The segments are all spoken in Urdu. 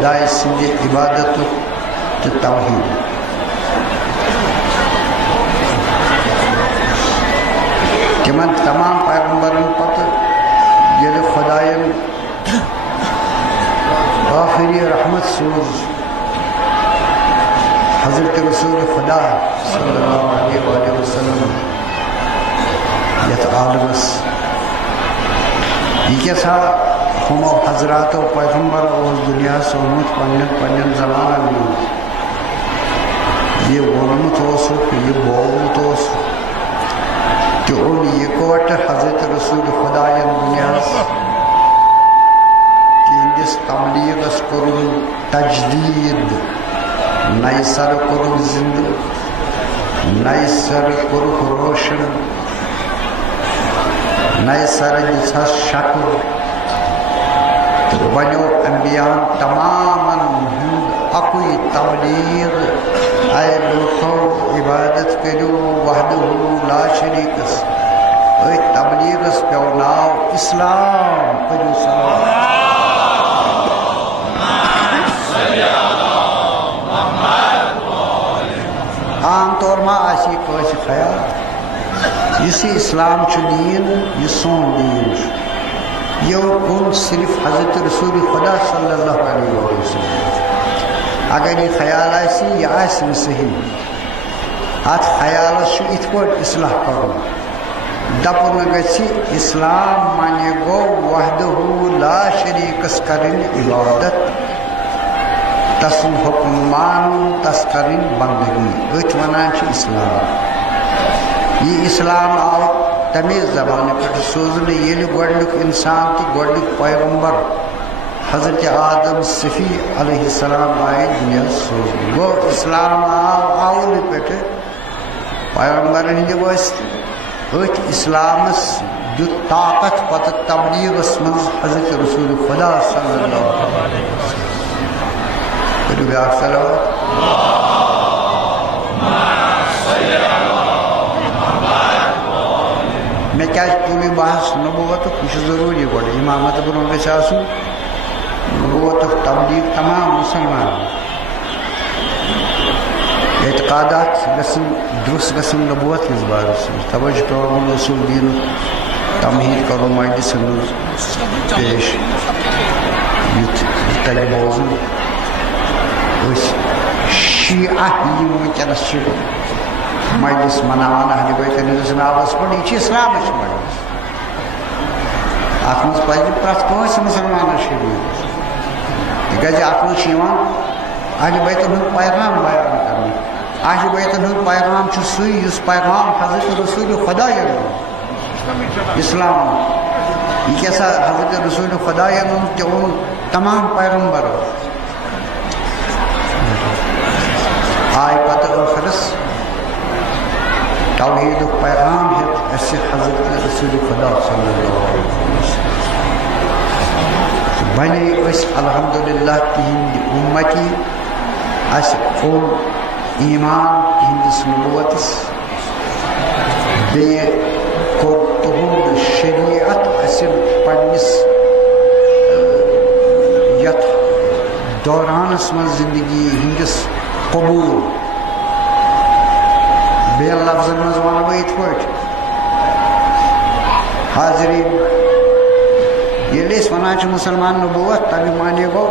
خدای سند عبادت تو توحید. تمن تمام پیغمبرن پتہ یل خدائن آخری رحمت سوز حضرت رسول خدا صلی اللہ علیہ وآلہ وسلم یت عالمس یہ کیسا ہمو حضرات و پیغمبر اس دنیا سومت پنن زمانہ میں یہ ونمت اوسو یہ بولمت اوسو کہ ان یہ کوٹ حضرت رسول خدا دنیا تہندس تبلیغس کرن تجدید نئی سر کرن زندہ نئی سر کرن روشن نئی سر دس شکل بنو انبیاء تمام اکوئی تبلیغ اے لوگو عبادت کرو وحدہ لا شریکس اے تبلیغس پیو ناو اسلام کرو سلام عام طور ما آسی کوئی خیال یہ اسلام دین یہ سون دین یہ کن صرف حضرت رسول خدا صلی اللہ علیہ وسلم. اگر یہ خیال آسی یہ آسی صحیح ات خیالس ات پہ اصلاح کرن دپن گژھِ اسلام مانے گو وحدہ لا شریکس کرن عبادت تسن حکم مان تس کرن بندگی ات ونان اسلام. یہ اسلام آو تمیز زبان پہ سوزن یل گوڈنیک انسان تو گوڈنیک پیغمبر حضرت آدم صفی علیہ السلام آئے دنیا سوزن گو اسلام آول پہ پیغمبر ہند واسطے ات اسلامس دیت طاقت پتہ تبلیغس من حضرت رسول خدا صلی اللہ علیہ وسلم. کرو بیاکھ صلوات میں کیا پوری بحث نبوت یہ ضروری گوڑ امامت برو گھس آسن نبوت تبلیغ تمام مسلمان اعتقادات گھن درست گھن نبوت کس بارس توجہ پیون اصول دین تمہید کرو مجلس پیش یت تلہ بوزن شیعہ یہ ونکس مجلس مناوان اہل بیت ہندس ناوس پہ یہ اسلام مجلس ات مز پہ پریت کنس مسلمان شریف تکیاز ات مز اہل بیتن ہند پیغام بیان کرنے. اہل بیتن ہند پیغام سی اس پیغام حضرت رسول خدا اسلام یہ کیسا حضرت رسول خدا تون تمام پیغمبر آئے پتہ ٲخرس توحید پیغام ہے ایسے حضرت رسول خدا صلی اللہ علیہ وسلم بنے اس الحمدللہ تہند امتی اس اوم ایمان تہندس نبوتس بیٚیہِ کوٚر تہنٛد شریعت اسہِ پننس یتھ دورانس منٛز زندگی ہندس قبول. بین لفظن مز ونو بہ یت پٲٹھۍ حاضرین ییٚلہِ أسۍ ونان چھِ مسلمان نبوت تمیُک معنی گوٚو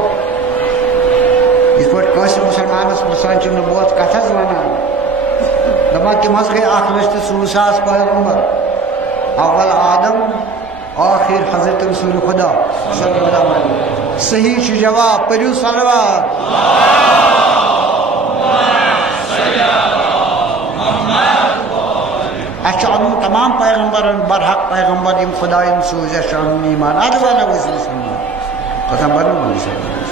یِتھ پٲٹھۍ کٲنٛسہِ مسلمانس مثلاً چھِ نبوت کتھ حظ ونان دپان تِم حظ گٔے 1,20,000 پیغمبر اول آدم آخر حضرت رسول خدا صلی اللہ علیہ وسلم. صحیح چھُ جواب پٔرِو صلوات. اچھا انہوں تمام پیغمبرن برحق پیغمبر یم خدا سوز ان ایمان ادو مسلمان قسم بنو مسلمان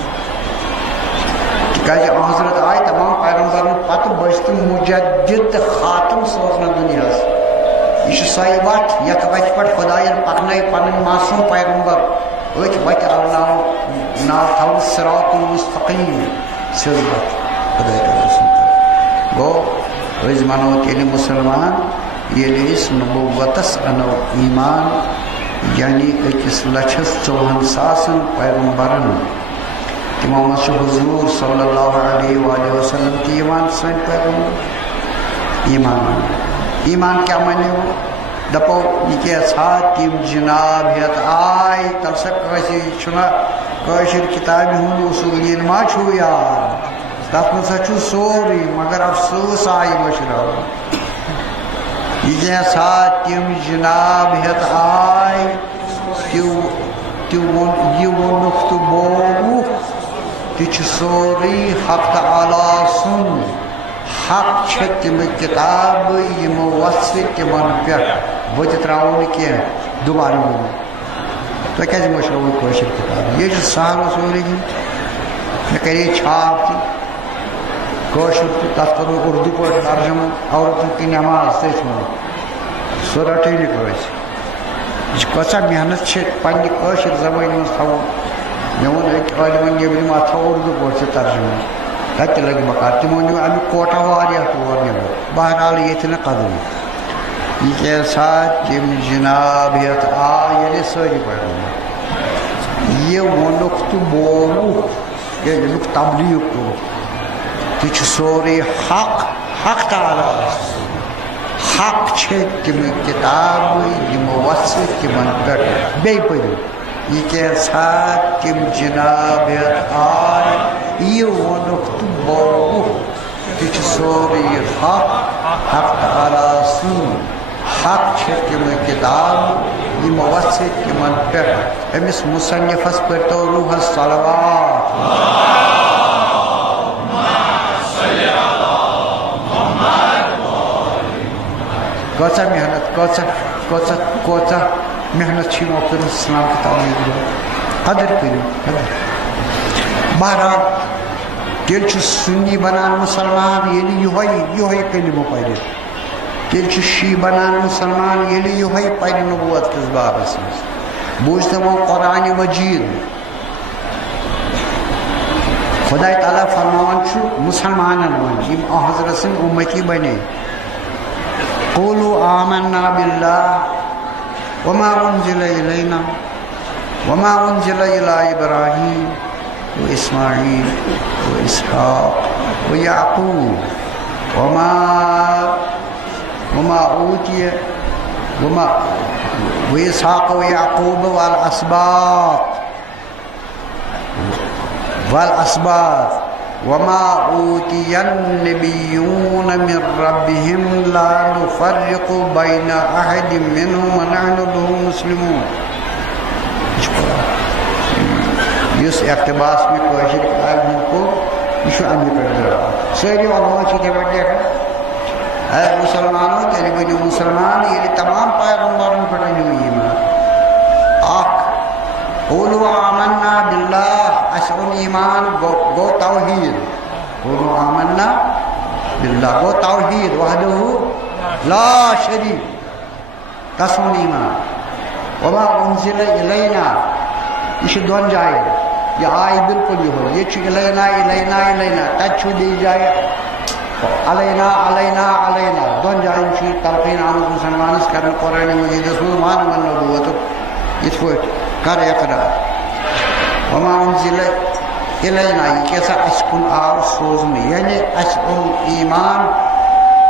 تکیاز حضرت آئے تمام پیغمبرن پتہ بچت مجدد خاتم سوزن دنیا یہ سوی وت یت وت پہ خدا پکن پن معصوم پیغمبر ات وت نا تھو صراط المستقیم سیز وت خدا گو أسۍ ونو تیٚلہِ مسلمان ییٚلہِ أسۍ نبوتس انو ایمان یعنی 1,04,000 پیغمبرن محمد حضور صلی اللہ علیہ وآلہ وسلم کی ایمان سن پیغمبر ایمان ایمان کیا مانے ہو دپو یہ کیا ساتھ تیم جناب ہیت آئی تلسک کسی چھنا کشر کتاب ہوں اصولین ما چھو یار تک میں سچو سوری مگر افسوس آئی مشرا یہ کیا ساتھ تیم جناب ہیت آئی یہ وہ نقط بولو تیچ سوری حق تعالی سن حق چھت تم کتاب یم وصف تمن پہ بت تراؤ کی دوبارہ بولو تو کیسے مشروع کوشر کتاب یہ سہل سوری میں کرے چھاپ تھی کوشر تک کرو اردو کو ترجمہ عورتوں کی نماز سے سو رٹے نکلو کچھ محنت پنہ کوشر زبان مز تھو مے وون عالمن یہ ورنہ اتھو اردو پہ ترجمہ تک لگی مکار تمو نیو امی کوٹا واریاہ تور نیو بہرحال یہ تھی نا قدم یہ کیا ساتھ تم جناب یت آ یعنی ساری پڑھ یہ ونک تو بولو یہ لوگ تبلیغ کو تیچ سوری حق حق تعالی حق چھت تم کتاب یم وصف تمن پہ بی پڑھو یہ کیا ساتھ تم جناب یت آ یہ ونک تو بولو تیچ سوری حق حق تعالی سن حق چھت تم کتاب یم وصف تمن پہ امس مصنفس پڑھتو روح الصلوات کوچا محنت کوچا محنت چھ موقع اسلام کی تعلیم قدر کرو بہرحال تیل سنی بنان مسلمان یعنی یہ کلمہ پڑھ تیل شی بنان مسلمان یعنی یہ پڑھ نبوت کس بابس مز بوجھ تمو قرآن مجید خدا تعالیٰ فرمان مسلمانن من حضرت سن امتی بنے قولوا آمنا بالله وما أنزل إلينا وما أنزل إلى إبراهيم وإسماعيل وإسحاق ويعقوب وما أوتي وإسحاق ويعقوب والأسباط وما أوتي النبيون من ربهم لا نفرق بين أحد منهم ونحن له مسلمون اس اقتباس میں کوشش آدمی کو یہ امی پڑھ رہا ساری علماء چیزیں پڑھ دیکھا اے مسلمانوں تیری بنی مسلمان یہ تمام پیغمبروں پڑھنے ہوئی ایمان قولوا آمنا باللہ اشعن ایمان گو توحید قولوا آمنا باللہ گو توحید وحدہ لا شریک تسمن ایمان وما انزل الینا یہ دون جائے یہ آئی بالکل یہ ہو یہ چھو الینا تچھو دی جائے علینا دون جائیں چھو تلقین آمد مسلمانس کرن قرآن مجید مسلمان من نبوت اس کو کر اقرار وما انزل الینا یہ کیسا اشکن آو سوزن یعنی اشکن ایمان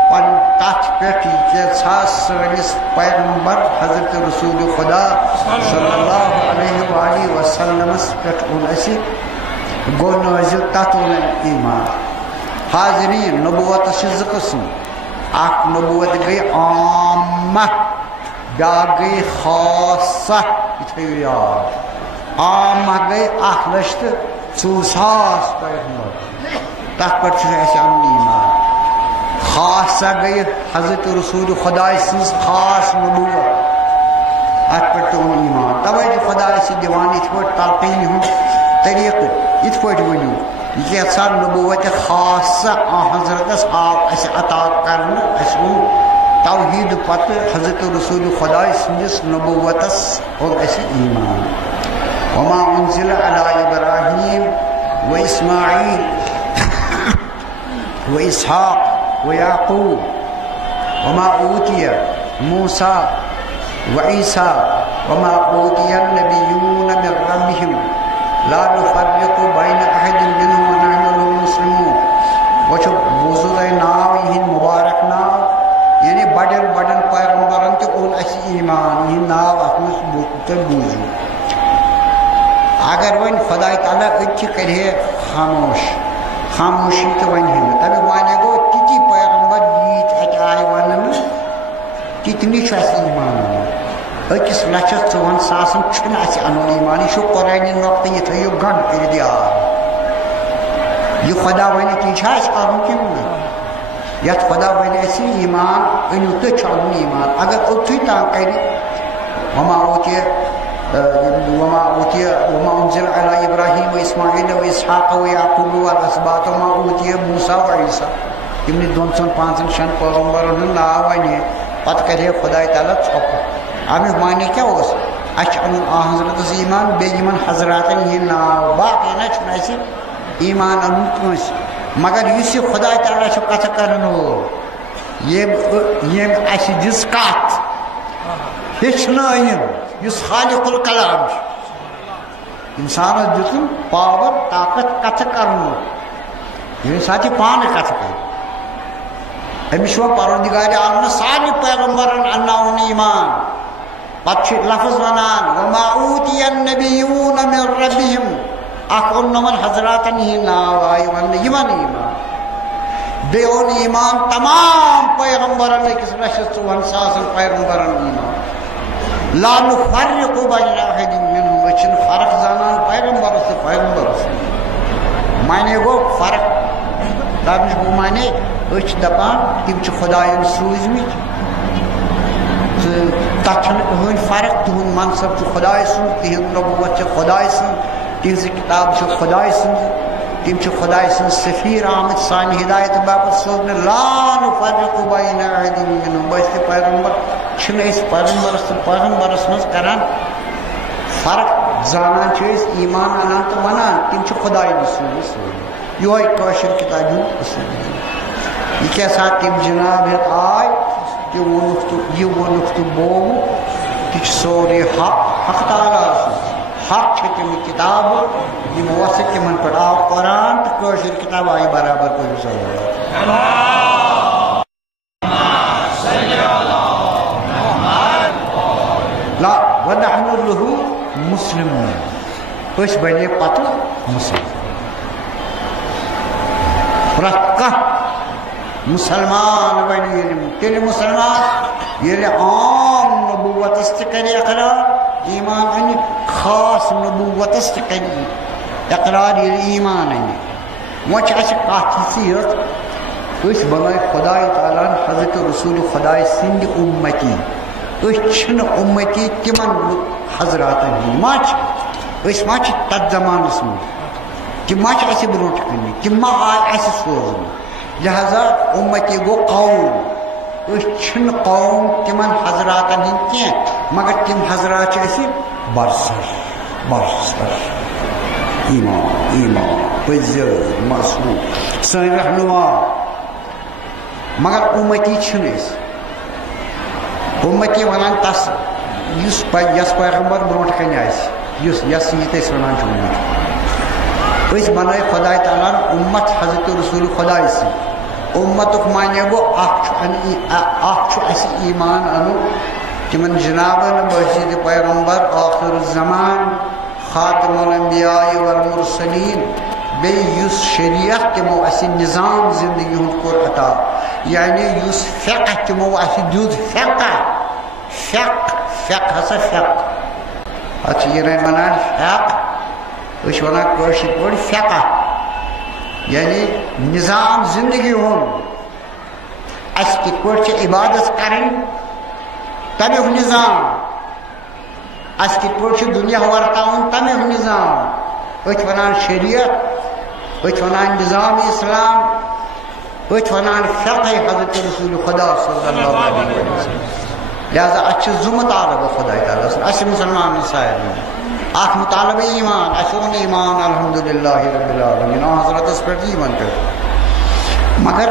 پن تحت پیٹی کیسا سرنس پیغمبر حضرت رسول خدا صلی اللہ علیہ وآلہ وسلم پیٹ ان اسی گو نوزل تحت ان ایمان حاضرین نبوت شز قسم اک نبوت گئی عامہ بیاق گئی خاصہ یہ یاد عامہ گئی 8,400,000 پیغمبر تحت پر ایسے ایمان خاصہ گئی حضرت رسول خدا سنس خاص نبوت ات پر تو ایمان توجہ خدا سے دیوان ات پر تلقین ہوں طریق ات پر ونیو یہ سر نبوت خاصہ حضرت آپ ایسے عطا کرنا ایسے توحید پت حضرت رسول خدا سنس نبوت اور ایسے ایمان وما انزل علی ابراہیم و اسماعیل و اسحاق و یعقوب وما اوتی موسیٰ و عیسیٰ وما اوتی النبیون من ربهم لا نفرق بین احد اتھی کرے خاموشی تو ون تمیک معنی گو تیتی پیغمبر یت ات آئے ون تتنی ایمان اکس لچس 40,000 ان ایمان یہ قرآن نقطہ یہ تھو گنڈ کر یہ خدا ون تی کرن کن یت خدا ون ایمان انو تو ان ایمان اگر اوتھی تام کر وما انزل على ابراہیم و اسماعیل و اسحاق و یعقوب والاسباط وما اوتی موسیٰ و عیسیٰ یمن 205 پیغمبرن ہند ناو ون پتہ کرے خدا تعالیٰ ژھۄپہٕ امیک معنی کیا اچھا ان حضرت ایمان بیمن حضراتن یہ ناو باقی نا ایمان ان کنس مگر اس خدا تعالیٰ کت کرن وول یم اس دس کت ہچن اس خالق الکلام انسانس دتن پاور طاقت کت کرن یہ سات پان کت کر امس پروردگار عالم سارے پیغمبرن اناون ایمان پتہ لفظ ونان وما اوتی النبیون من ربهم اخ حضراتن یہ ناو آئی ون یمن ایمان بے اون ایمان تمام پیغمبرن 1,40,000 پیغمبرن ایمان لا نفرق بین احد منهم وچن فرق زانان پیغمبر سے معنی گو فرق تمش گو معنی اچ دپان تم چھ خدایان سوزمت تک کہین فرق تہند منصب چھ خدای سن تہند نبوت چھ خدای سن تہذ کتاب چھ خدای سن تم چھ خدای سن سفیر آمد سان ہدایت باپت سوزن لا نفرق بین احد منهم بس پیغمبر چھن اس پیغمبرس مز کران فرق زانان چھ ایمان انان تو ونان تم چھ خدای سن یہ کاشر کتاب یہ کیا ساتھ تم جناب آئے یہ ونک تو بو یہ سوری حق تعالیٰ حق تم کتاب یم وسط تمن پہ آو قرآن تو کاشر کتاب آئی برابر کو لا ونحن له مسلمون اس بنے پتہ مسلم پرکہ مسلمان بنی تیل مسلمان یہ عام نبوت استقری اقرار ایمان ان خاص نبوت استقری اقرار یہ ایمان ان وچ اس حیثیت اس بنائے خدا تعالیٰ حضرت رسول خدا سند امتی اس چھن امتی تمن حضرات مچ اس مچ تد زمانس من تم مچ اس برونٹ کنی تم ما آئے اس سوزن لہذا امتی گو قوم اس چھن قوم تمن حضرات ہند کی مگر تم حضرات اسی برسر ایمان بزر معصوم سن رہنما مگر امتی چھن اس امتی ونان تس یس پیغمبر برونٹ کن یس یہ ونان امت اس بنائے خدا تعالیٰ امت حضرت رسول خدا سی امت معنی گو اخ ایمان انو تمن جنابن بحثیت پیغمبر آخر الزمان خاتم الانبیاء والمرسلین بی یس شریعت تمو اسی نظام زندگی ہند کور عطا یعنی یس فقہ تمو اسی دیود فقہ ہسا فقہ اچھا یہ رہن منان فقہ اس ونان کوشش پڑ فقہ یعنی نظام زندگی ہون اس کی پڑھ عبادت کریں تمیک نظام اس کی پڑھ دنیا ورتاؤن تمیک نظام ات ونان شریعت ات ونان نظام اسلام ات ونان فقہ حضرت رسول خدا صلی اللہ علیہ وسلم لہذا اچھا زو مطالبہ خدا تعالیٰ سے اچھا مسلمان سائر اخ مطالبہ ایمان اچھون ایمان الحمدللہ رب العالمین حضرت اس پر ایمان کر مگر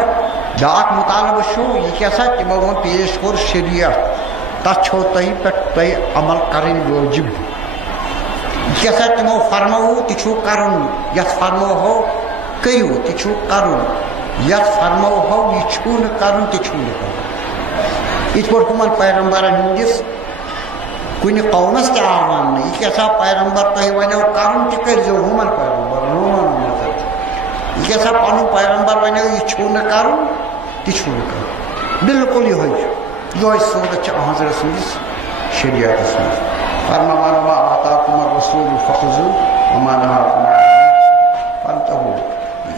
داک مطالبہ شو یہ کیسا کہ وہ پیش کر شریعت تچھو تہی پہ تہی عمل کریں واجب کیسا تمو فرمو تچھو کرن یت فرمو ہو کیو تچھو کرن یت فرمو ہو یہ چھون کرن تچھو کرن اس پر کمن پیغمبر ہندس کن قومس تے آوان یہ کیسا پیغمبر تہ ونو کرن تہ کرزو ہمن پیغمبر یسا پن پیغمبر ونو یہ چھو نہ کرو تہ چھو نہ کرو بالکل یہ صورت حضرت سندس شریعت مز فرمان ما آتاکم الرسول فخذوه وما نهاکم عنه فانتهوا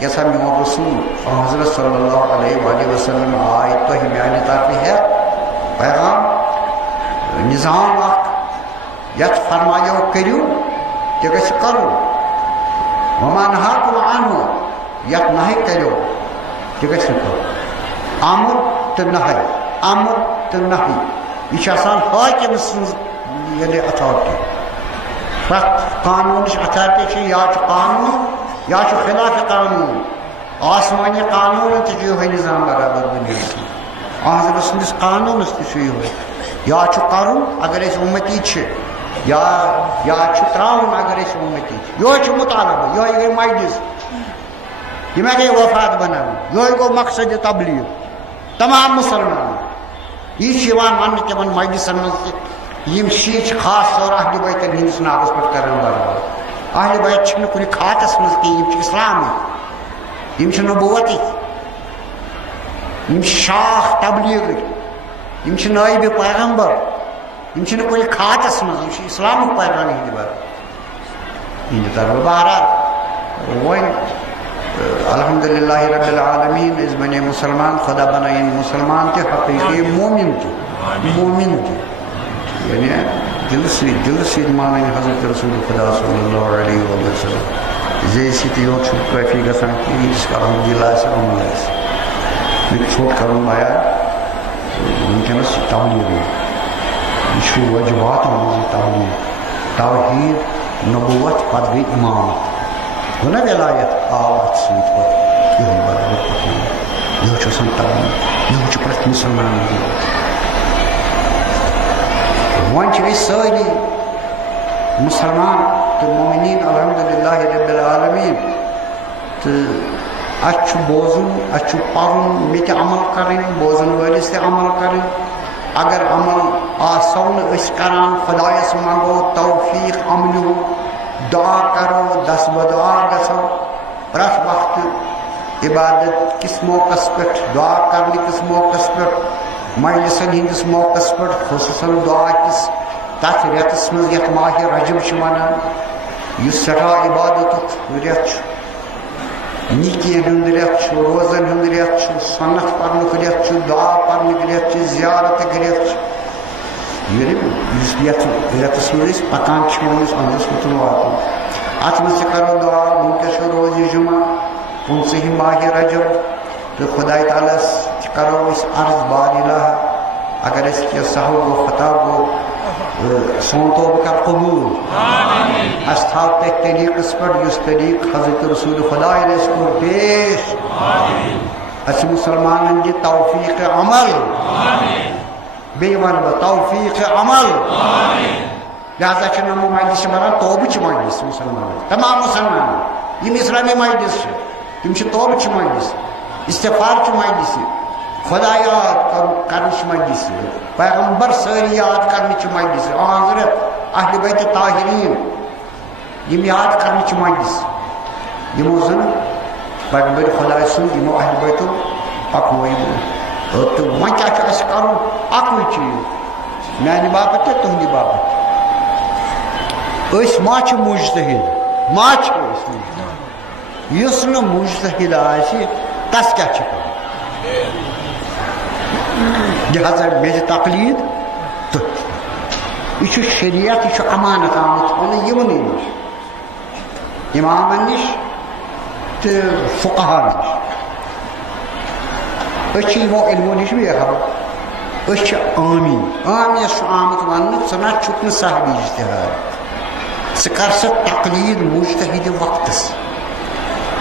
یسا میون رسول حضرت صلی اللہ علیہ وآلہ وسلم آئے تو میانہ طرف ہے پیغام نظام اخ یت فرمایو کریو تہ گژھِ کرو وما نهاکم عنه یت نہی کریو تہ گژھِ نہ کرو امر تہ نہی امر تہ نہی یہ آسان حاکم سٕنٛز یعنی اتھارٹی پرٛٮ۪تھ قانوٗنٕچ اتھارٹی یا قانون یا خلاف قانون آسمانی قانون تہ یہوے نظام برابر دنیاہس منٛز حضرت سٕنٛدِس قانوٗنس تہ یہوے یا کرُن اگر أسۍ اُمتی یا تراؤن اگر أسۍ اُمتی یہ مطالبہ یہ گئی مجلس یہ گئی وفات بنانا یہ گو مقصد تبلیغ تمام مسلمان یہ ون تمن مجلسن من شیچ خاص طور اہل بیتن ہندس ناوس پہ کر برابر اہل بیت کن خاتس مز کہیں اسلام نبوت شاخ تبلیغ نائب پیغمبر کن خاتس مز اسلام پیغام ہند طرف بہرحال ون الحمدللہ رب العالمین اس بنے مسلمان خدا بنائیں مسلمان تہ حقیقی مومن تہ یعنی دل سی مانیں حضرت رسول خدا صلی اللہ علیہ وسلم زی سی یوت کافی گژھان کس کرن دل عمل مجھے چھوٹ کرن آیا ونکس تبلیغ یہ وجوہات تبلیغ توحید نبوت پتہ گئی امامت گو نا ولایت آو ات ست پہ یہ برابر پکان یہ تبلیغ یہ پرت مسلمان ون ساری مسلمان تو مومنین الحمدللہ رب العالمین تو اتھ بوزن اتھ پرن مت عمل کریں بوزن ولس تہ عمل کریں اگر عمل آسو نس کران خدایس منگو توفیق عملو دعا کرو دس بدعا گھو پرت وقت عبادت کس موقع پہ دعا کرنے کس موقع پہ مجلسن ہندس موقع پہ خصوصاً دعا کس تر رتس مز یت ماہ رجب ونان اس سٹھا عبادت رت نیکین ہند رت روزن ہند رت سنت پرنک رت دعا پرنک رت زیارت رت رتس مز پکان ونس اندس کتن واتن ات مز کرو دعا ونکس روز جمعہ 15 ماہ رجب تو خدا تعالیٰ کرو اس عرض بار الہ اگر اس کی سہو گو خطا گو سون توبہ کر قبول اس تھاو تہ طریق اس پر اس طریق حضرت رسول خدا اس کو پیش اس مسلمان دی توفیق عمل بی ون توفیق عمل لہذا چھ نمو مجلس بران توبہ چھ مجلس مسلمان تمام مسلمان یم اسلامی مجلس تم چھ توبہ چھ مجلس استغفار چھ مجلس خدا یاد کرنچ مجلس پیغمبر ساری یاد کرنچ مجلس حضرت اہل بیت طاہرین یم یاد کرنچ مجلس یمو زن پیغمبر خدا سن یمو اہل بیت پکنوئی تو وۄنۍ کیٛاہ چھُ اَسہِ کَرُن اَکُے چیٖز میانہِ باپتھ تہِ تُہنٛدِ باپتھ أسۍ ما چھِ مُجتہِد ما چھِ أسۍ مُجتہِد یُس نہٕ مُجتہِد آسہِ تس کیٛاہ چھِ کَرُن لہذا مےٚ چھِ تقلیٖد تہٕ یہِ چھُ شریعت یہِ چھُ امانت آمُت تھاونہٕ یِمنٕے نِش اِمامن نِش تہٕ فُقہاہن نِش أسۍ چھِ یِمو علمو نِش بیخبر أسۍ چھِ عامی عامیَس چھُ آمُت وننہٕ ژٕ نہ چھُکھ نہٕ صحابی اجتہاد ژٕ کر سا تقلیٖد مُجتہِدِ وقتس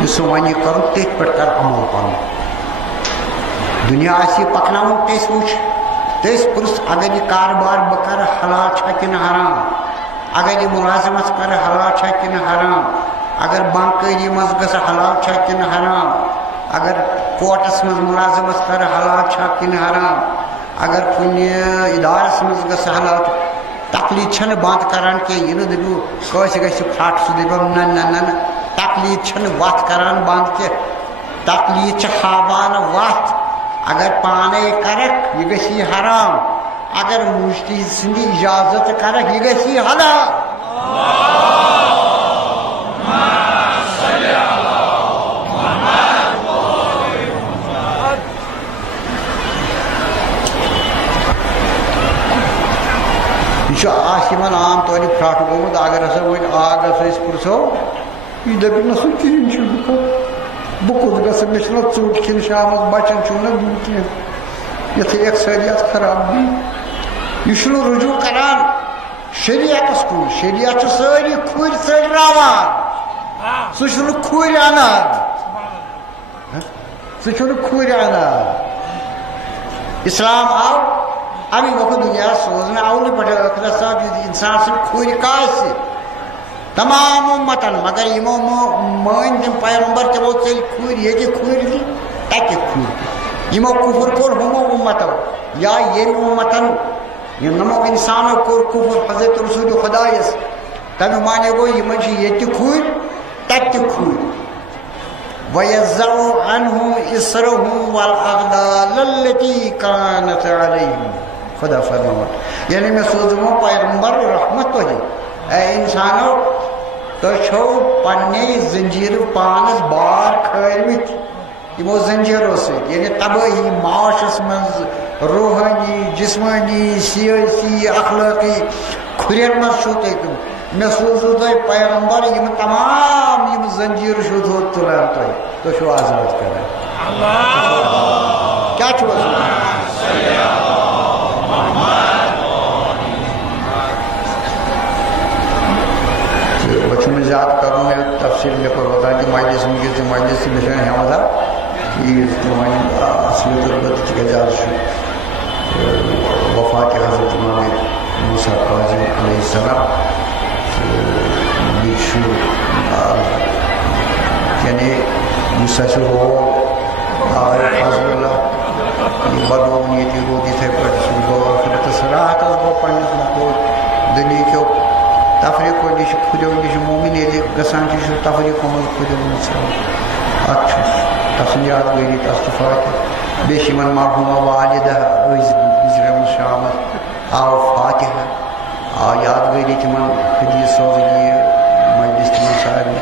یُس سُہ وَنہِ کرُن تٔتھۍ پٮ۪ٹھ کر عمل پنُن دُنیا آسہِ یہِ پکناوُن تٔسۍ وٕچھ تٔسۍ پرٛژھ اگر یہِ کاربار بہٕ کرٕ حلال چھا کِنہٕ حرام اگر یہِ مُلازمت کرٕ حلال چھا کِنہٕ حرام اگر بنکٲری منٛز گژھٕ حلال چھا کِنہٕ حرام اگر کوٹس منٛز مُلازمت کرٕ حلال چھا کِنہٕ حرام اگر کُنہِ اِدارس منٛز گژھٕ حلال تقلیٖد چھنہٕ بنٛد کران کینٛہہ یہِ نہٕ دٔپِو کٲنٛسہِ گژھِ پھٹ سُہ دٔپِو نہ نہ نہ نہ تقلیٖد چھنہٕ وتھ کران بنٛد کینٛہہ تقلید ہاوان وت اگر پانے کرک یہ گژھی حرام اگر مجتہد سندی اجازت کرک یہ گژھی حلال یہ عام طور پھرٹ گومت اگر ہسا ون آگ اس پرسو یہ دپ نا سہ کہین بہ کت گھس مے ژوٹ کھین شام بچن نا دن کی یتھے اقتصادیات خراب یہ رجوع کران شریعتس کن شریعت ساری کھر ثلراوان سہ کھر انان کھر انان اسلام آو امی وقت دنیا سوزنا اول پہ ٲخرت صاحب انسان سن کھر کاس تمام امتن مگر یمو مان تم پیغمبر تمو ژل کھر یہ کھر دی تتہ کھر یمو کفر کور ہمو امتو یا یم امتن نمو انسانو کور کفر حضرت رسول خدایس تمہ مانے گو یمن یہ کھر تتہ کھر وَيَزَّعُ عَنْهُمْ إِسْرَهُمْ وَالْأَغْلَالَ الَّتِي كَانَتْ عَلَيْهِمْ خدا فرماوت یعنی میں سوزمو پیغمبر رحمت تو اے انسانو تو چھو پنے زنجیر پانس بار کھرمت یمو زنجیرو سے یعنی تباہی معاشس من روحانی جسمانی سیاسی اخلاقی کھرین من چھو تم میں سوزو تو پیغمبر یم تمام یم زنجیر شو تلان تو چھو آزاد کرے کیا چھو بچوں میں زیادہ کروں میں تفصیل میں پر بتا کہ مجلس میں سے مجلس سے مشن ہے ہمارا یہ تمہیں اصلی تربت کی جار شو وفات حضرت امام موسیٰ قاضی علیہ السلام بیشو یعنی مسافر ہو آئے فضل اللہ یہ بدو نیتی رو دی تھے پر سنگو آخرت سراحت از وہ پڑھنس مقود دنیا کیوں تفریق کو نیش خودیو نیش مومن ایلی گسان چیشو تفریق کو مز خودیو مسلم اچھو تصنیات گئی تصفات بیشی من مرحوم والدہ اویز بزرم شامت آو فاتحہ یاد گئی کہ من حدیث سوز لیے مجلس میں سارے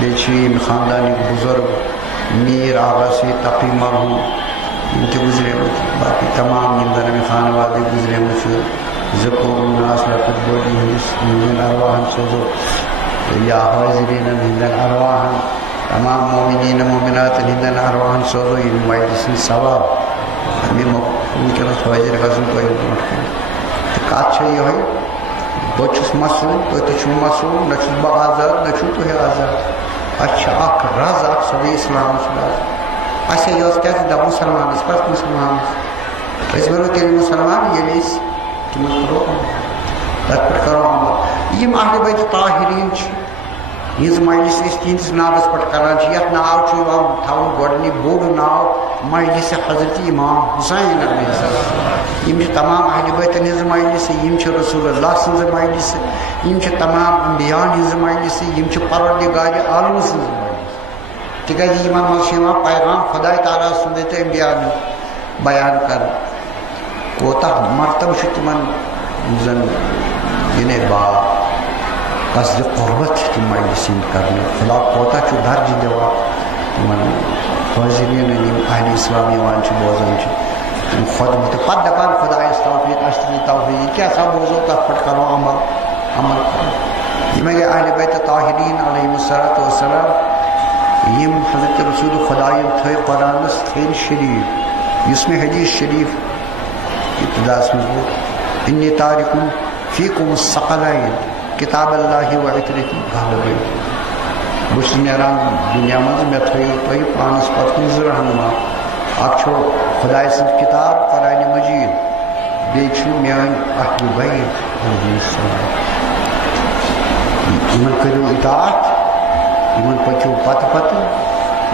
بیچی خاندانی بزرگ میر آغا سے تقی مرحوم ان کے گزرے باقی تمام نندر میں خانوادی گزرے مجھے ذکر الناس لقد بودی ہندن ارواحن سوزو یا حاضرین ہندن ارواحن تمام مومنین مومنات ہندن ارواحن سوزو یہ مجلس ثواب ہمیں ممکن ہے حاضر غزن کو کات چھ یہ ہوئی بچس مسئول تو چھو مسئول نہ چھو با آزاد نہ چھو تو ہے آزاد اچھا اک راز اک سبھی اسلام اسلام ایسے یہ اس کہتے دا مسلمان اس پاس مسلمان اس برو تیری مسلمان یہ لیس کہ من کرو لت پر کرو یہ اہل بیت طاہرین یہ مجلس اس تینس ناوس پر کران یت ناو چھو تھاون گوڈنی بوڑ ناو مجلس حضرت امام حسین علیہ السلام یہ تمام اہل بیت ہز مجلس یہ رسول اللہ سن مجلس یہ تمام انبیاء ہز مجلس یہ پروردگار عالم سن مجلس تکیازِ یمن مز پیغام خدا تعالیٰ سند تو انبیاء بیان کر کوتاہ مرتبہ تمن زن یعنی با قصد قربت تم مجلسین کرنے خدا کوتاہ درج دوا تمن حاضرین اہل اسلام یوان بوزان خود پتہ دپان خدا توفیق اشتری توفیق کیا سا بوزو تک پٹ کرو عمل کرو یہ اہل بیت طاہرین علیہ الصلوۃ والسلام یم حضرت رسول خدا تھے قرآن تھین شریف اس میں حدیث شریف ابتدا میں انی تارک فیکم الثقلین کتاب اللہ و عترتی غالب بس نیران دنیا مز میں تھیو تھی پانس پتہ رہنما اک چھو خدا سن کتاب قرآن مجید بیچو میان اہل بیت علیہ السلام یمن کرو اطاعت یمن پچو پتہ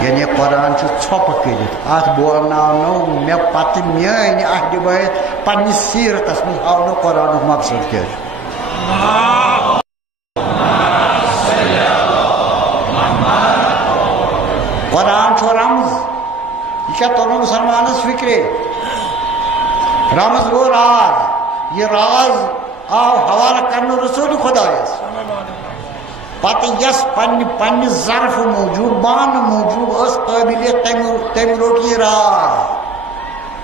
یعنی قرآن ژھۄپہٕ کٔرِتھ اتھ بولناونو مےٚ پتہٕ میٲنۍ اہل بیت پننِس سیرتس منٛز ہاونو قرآنُک مقصد کیٛاہ چھُ قرآن چھو رمز یہ کیا تو مسلمانس فکرے رمز گو راز یہ راز آو حوالہ کرنے رسول خدا پتہ یس پنہ ظرف موجود بان موجود اس قابلیت تم روٹ یہ راز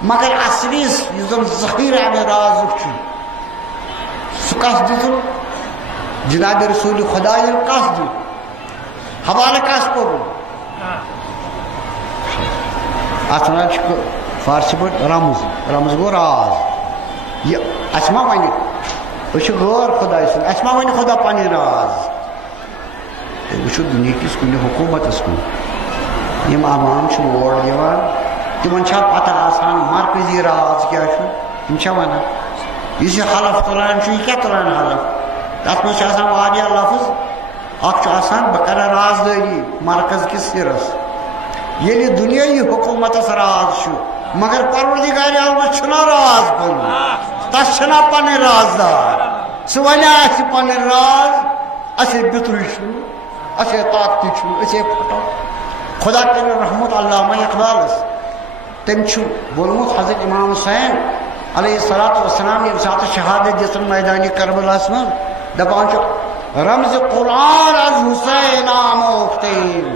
مگر اصلی زن ذخیرہ میں راز سہ کس دن جناب رسول خدا کس دن حوالہ کس کور ات ونان فارسی پہ رمز رمز گو راز یہ اسما ون غور خدا سن اسما ون خدا پن راز وچو دنیا کس کن حکومتس کن یم عوام اور تمن پتہ آسان مرکزی راز کیا تم ونان اس حلف تلان یہ کیا تلان حلف تر مجھے واریاہ لفظ اخ بہ کر رازداری مرکز کس سرس یل دنیائی حکومتس راز مگر پروردگار عالمس چھنا راز پن تس چھنا پن رازدار سہ ونیا اس پن راز اسے بتر اسے طاقتی اسے پھٹو خدا کر رحمت علامہ اقبالس تم بولمت حضرت امام حسین علیہ السلام یم سات شہادت دن میدان کربلاس من دپان رمز قرآن از حسین آموختین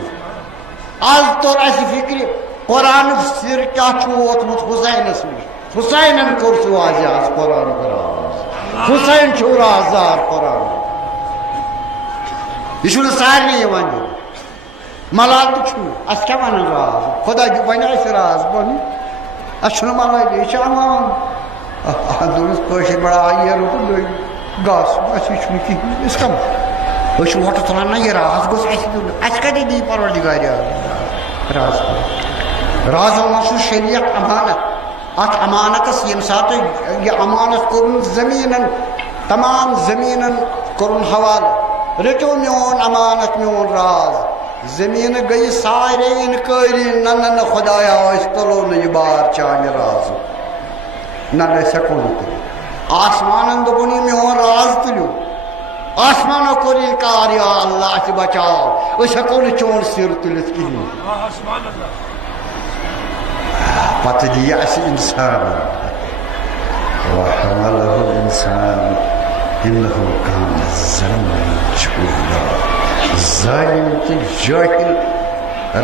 آز تور اس فکر قرآن سر کیا ووتمت حسینس نش حسینن کور سہ واضح آز قرآن راز حسین رازدار قرآن یہ سارے ملال اس کیا ون راز خدا ون اس راز بن اس ملال یہ عوام دشر بڑا یہ روٹ گاس اس کم ووٹ تلان نا یہ راز گوس اس کتنے دی پروردگار راز راز سہ شریعت امانت ات امانتس یم سات یہ امانت کورن زمینن تمام زمینن کورن حوالہ رٹو میون امانت میون راز زمین گئی سارے انکاری نہ خدایا اس تلو نہ یہ بار چانہ راز نہ ہیکو نا آسمان دپن یہ میون راز تلو آسمانو کور انکار یا اللہ اس بچاؤ اس ہیکو نا چون سر تلت کہین پتہ دی اس انسان وحملہ الانسان انه كان ظلما جهولا ظالم تو جاہل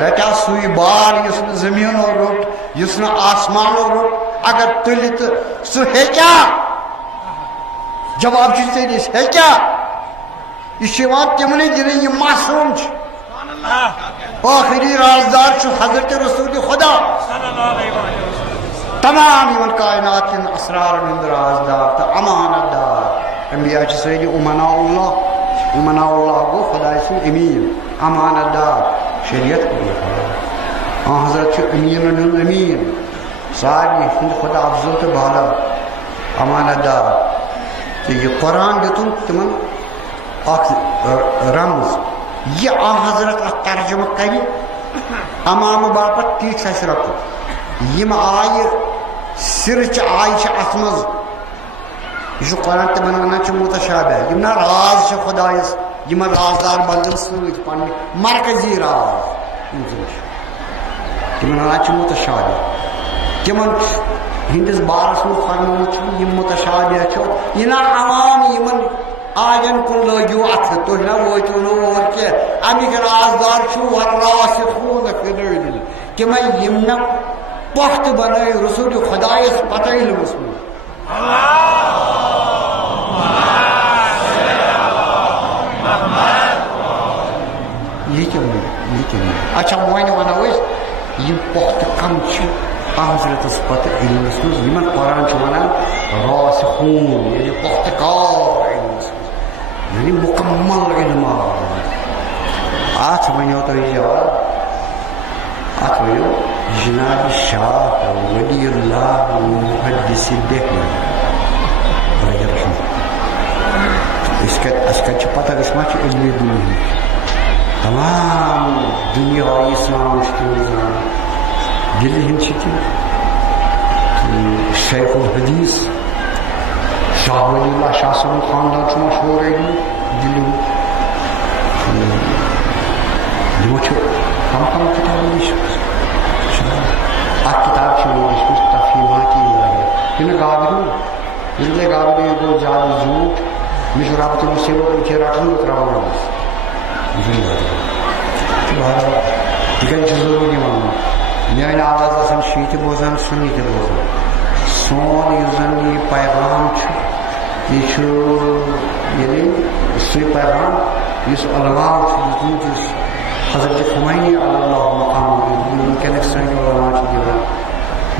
رٹا سوئی بار اس زمین روٹ اس آسمان روٹ اگر تلت سہ ہیکیا جواب ثیس ہیکیا یہ تمنے دن یہ معصوم آخری رازدار حضرت رسول خدا تمام یمن کائنات اسرار ہند رازدار تو امانت دار انبیاء ساری امناء اللہ گو خدا سن امین امانت دار شریعت کو حضرت امین امین ساری ہند خدا افضل تو بالا امانت دار تو یہ قرآن دتن تمن رمز یہ حضرت ترجمہ کر امام باپت ٹھیک سے رکھو یم آئی سرچ آئی ات مز یہ قرآن تمن ونان متشابہ یم نا راز خدایس یم رازدار بندن ست پن مرکزی راز تمن ونان متشابہ تمن ہندس بارس من فرموت یم متشابہ یہ نا عوام یمن آجن کن لگو ات تھی نا ووتو نور کی امیک رازدار والراسخون فی العلم تمن یم نا پخت بنائی رسول خدایس پتہ علمس من اچھا ون ونو یہ پخت کم حضرت پتہ علمس مز یمن قرآن ونان راسخون یعنی پخت کار علمس یعنی مکمل علم ات ونو تھی جواب ات ونو جناب شاہ ولی اللہ محدث دہلی اس کا پتہ گھس ما علم دنیا تمام دنیا اسلام دلی ہند شیخ الحدیث شاہ ولی اللہ شاہ صاحب خاندان مشہور دلی کم کتابیں اخ کتاب تفہیمات الہیہ گابری ییٚلہِ گابری گوٚو زیادٕ زیوٗٹھ مےٚ چھُ رب تٔمِس یہِ رٹُن ترٛاوُن تِکیٛازِ چھُ ضروٗری وَنُن میٛانہِ آواز آسان شیٖتہِ بوزان سُنی تہِ بوزان سون یُس زن یہِ پیغام چھُ یہِ چھُ یعنی سُے پیغام یُس علماء چھُ دیُتمُت یُس حضرت خمینی علیہ اللہ مقام وٕنکیٚنٕکۍ سٲنۍ علما چھِ دِوان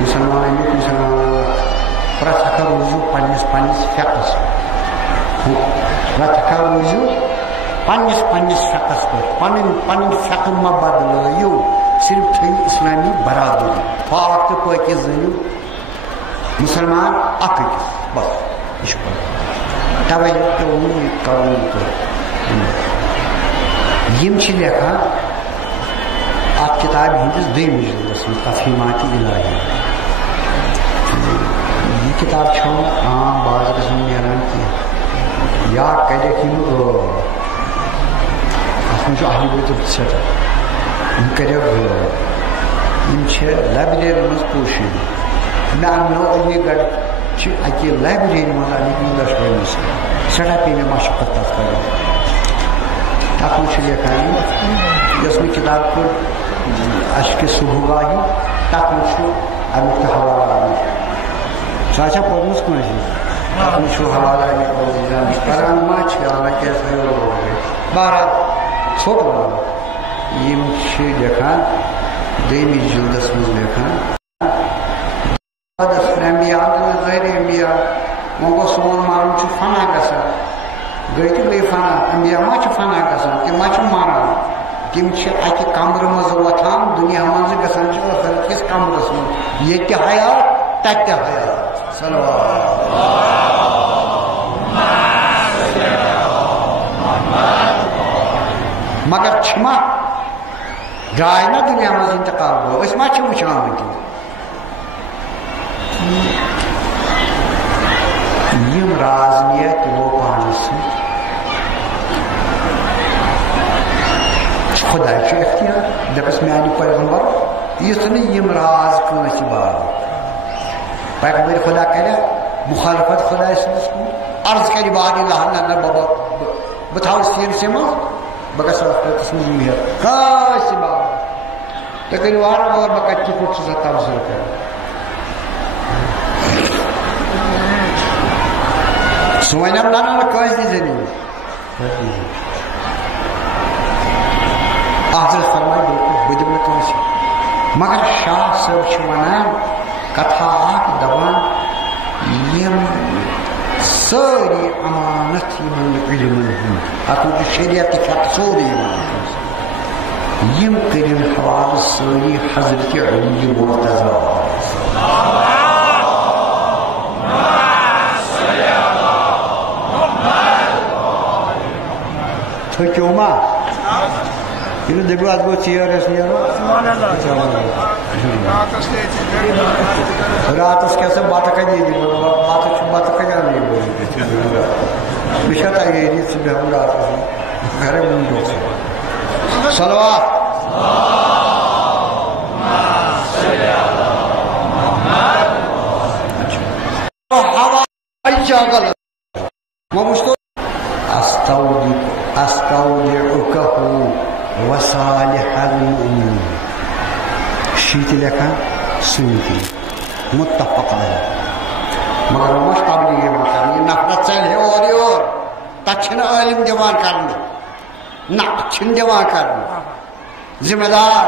مُسلمان امیُک مُسلمان پرٛٮ۪تھ اکھ روٗزِو پنٛنِس فقس پرٛٮ۪تھ اکھ روٗزِو پنٛنِس فقس پٮ۪ٹھ پنٕنۍ فقہ مہ بدلٲیِو صرف تھٲیِو اسلامی برادری پاک تہٕ پٲکیز زٲنِو مسلمان اکھ أکِس بس یہِ چھُ توے پیوٚو یہِ کرُن تہٕ یِم چھِ لیکھان اتھ کتابہِ ہٕنٛدِس دوٚیمِس جلدس منٛز تفہیمات الہیہ یہِ کتاب چھَنہٕ عام بازرس منٛز نیران کینٛہہ یا کریکھ یِم اتھ منٛز چھُ اہلِ بیتُک سٮ۪ٹھاہ یِم کریکھ یِم چھِ لایبریری منٛز کٲشِر مےٚ اننو علی گڑھ چھِ اکہِ لایبریری منٛز اَنِکھ یوٗنیورسٹی سٮ۪ٹھاہ پیٚیہِ مےٚ مشقت تتھ کرٕنۍ تتھ منٛز چھِ لیکھان یۄس مےٚ کتاب پٔر اَسہِ کہِ صبحگاہہِ تتھ منٛز چھُ امیُک تہِ حوالہٕ آمُت سۄ آسیا پٔرمٕژ کٲنٛسہِ تتھ منٛز چھُ حوالہٕ امیُک کران ما چھِ حالانکہِ بہرحال ژھوٚٹ وَنو یِم چھِ لیکھان دوٚیمِس جلدس منٛز لیکھان انبیا غیر انبیا وۄنۍ گوٚو سون مارُن چھُ فنا گژھان گٔے تہٕ گٔے فنا انبیا ما چھِ فنا گژھان تِم ما چھِ مران تِم چھِ اکہِ کمرٕ منٛز وۄتھان دُنیا منٛزٕ گژھان چھِ ٲخرت کِس کمرس منٛز ییٚتہِ تہِ حیات تتہِ تہِ حیات مگر چھِ ما درٛاے نا دُنیا منٛز انتقال گوٚو أسۍ ما چھِ وٕچھان وٕنکیٚن یِم راز نِیے تِمو پانس سۭتۍ خۄداے چھُ اختیار دپس میانہِ پیغمبر یُتھ نہٕ یِم راز کٲنٛسہِ باو پیغمبر خۄدا کرِ مخالفت خۄداے سٕنٛدِس کُن عرض کرِ باد اللہ نہ بہٕ تھاوٕ سیٖنسٕے منٛز بہٕ گژھٕ ٲخرتس منٛز میٖر کٲنٛسہِ باو تُہۍ کٔرِو وارٕ وارٕ بہٕ کتہِ پٲٹھۍ چھُس اتھ تبصرٕ کران سُہ وَنٮ۪م نہ کٲنٛسہِ تہِ ذٔریعہٕ حضرت فرماے بِلکُل بہٕ دِمہٕ نہٕ کٲنٛسہِ مگر شاہ صٲب چھِ وَنان کتھا اکھ دپان یِم سٲری امانت یِمن علمن ہُنٛد اتھ منٛز چھُ شریعت فقہ سورُے یِوان یِم کٔرِن حوالہٕ سٲری حضرت علی مرتضیٰ تھٔکِو ما ییٚلہِ دٔپِو اتھ گوٚو ژیر اَسہِ نیرو راتس کیٛاہ سا بتہٕ کتہِ ییٚتہِ بتہٕ چھُ بتہٕ کتہِ اَنہٕ مےٚ چھا تیٲری ژٕ بیٚہمہٕ راتس گرے وُنہِ دۄہ صلوات وۄنۍ وٕچھ تو استودعکه وصالح المؤمنین شیٖتہِ لیکھان سُنتی متفق علیہ مگر وۄنۍ ما چھُ تبلیغ یِوان کرنہٕ یہِ نفرت ژَلہِ اورٕ یور تتھ چھِنہٕ عٲلِم دِوان کرنہٕ نہ چھِنہٕ دِوان کرنہٕ ذمہٕ دار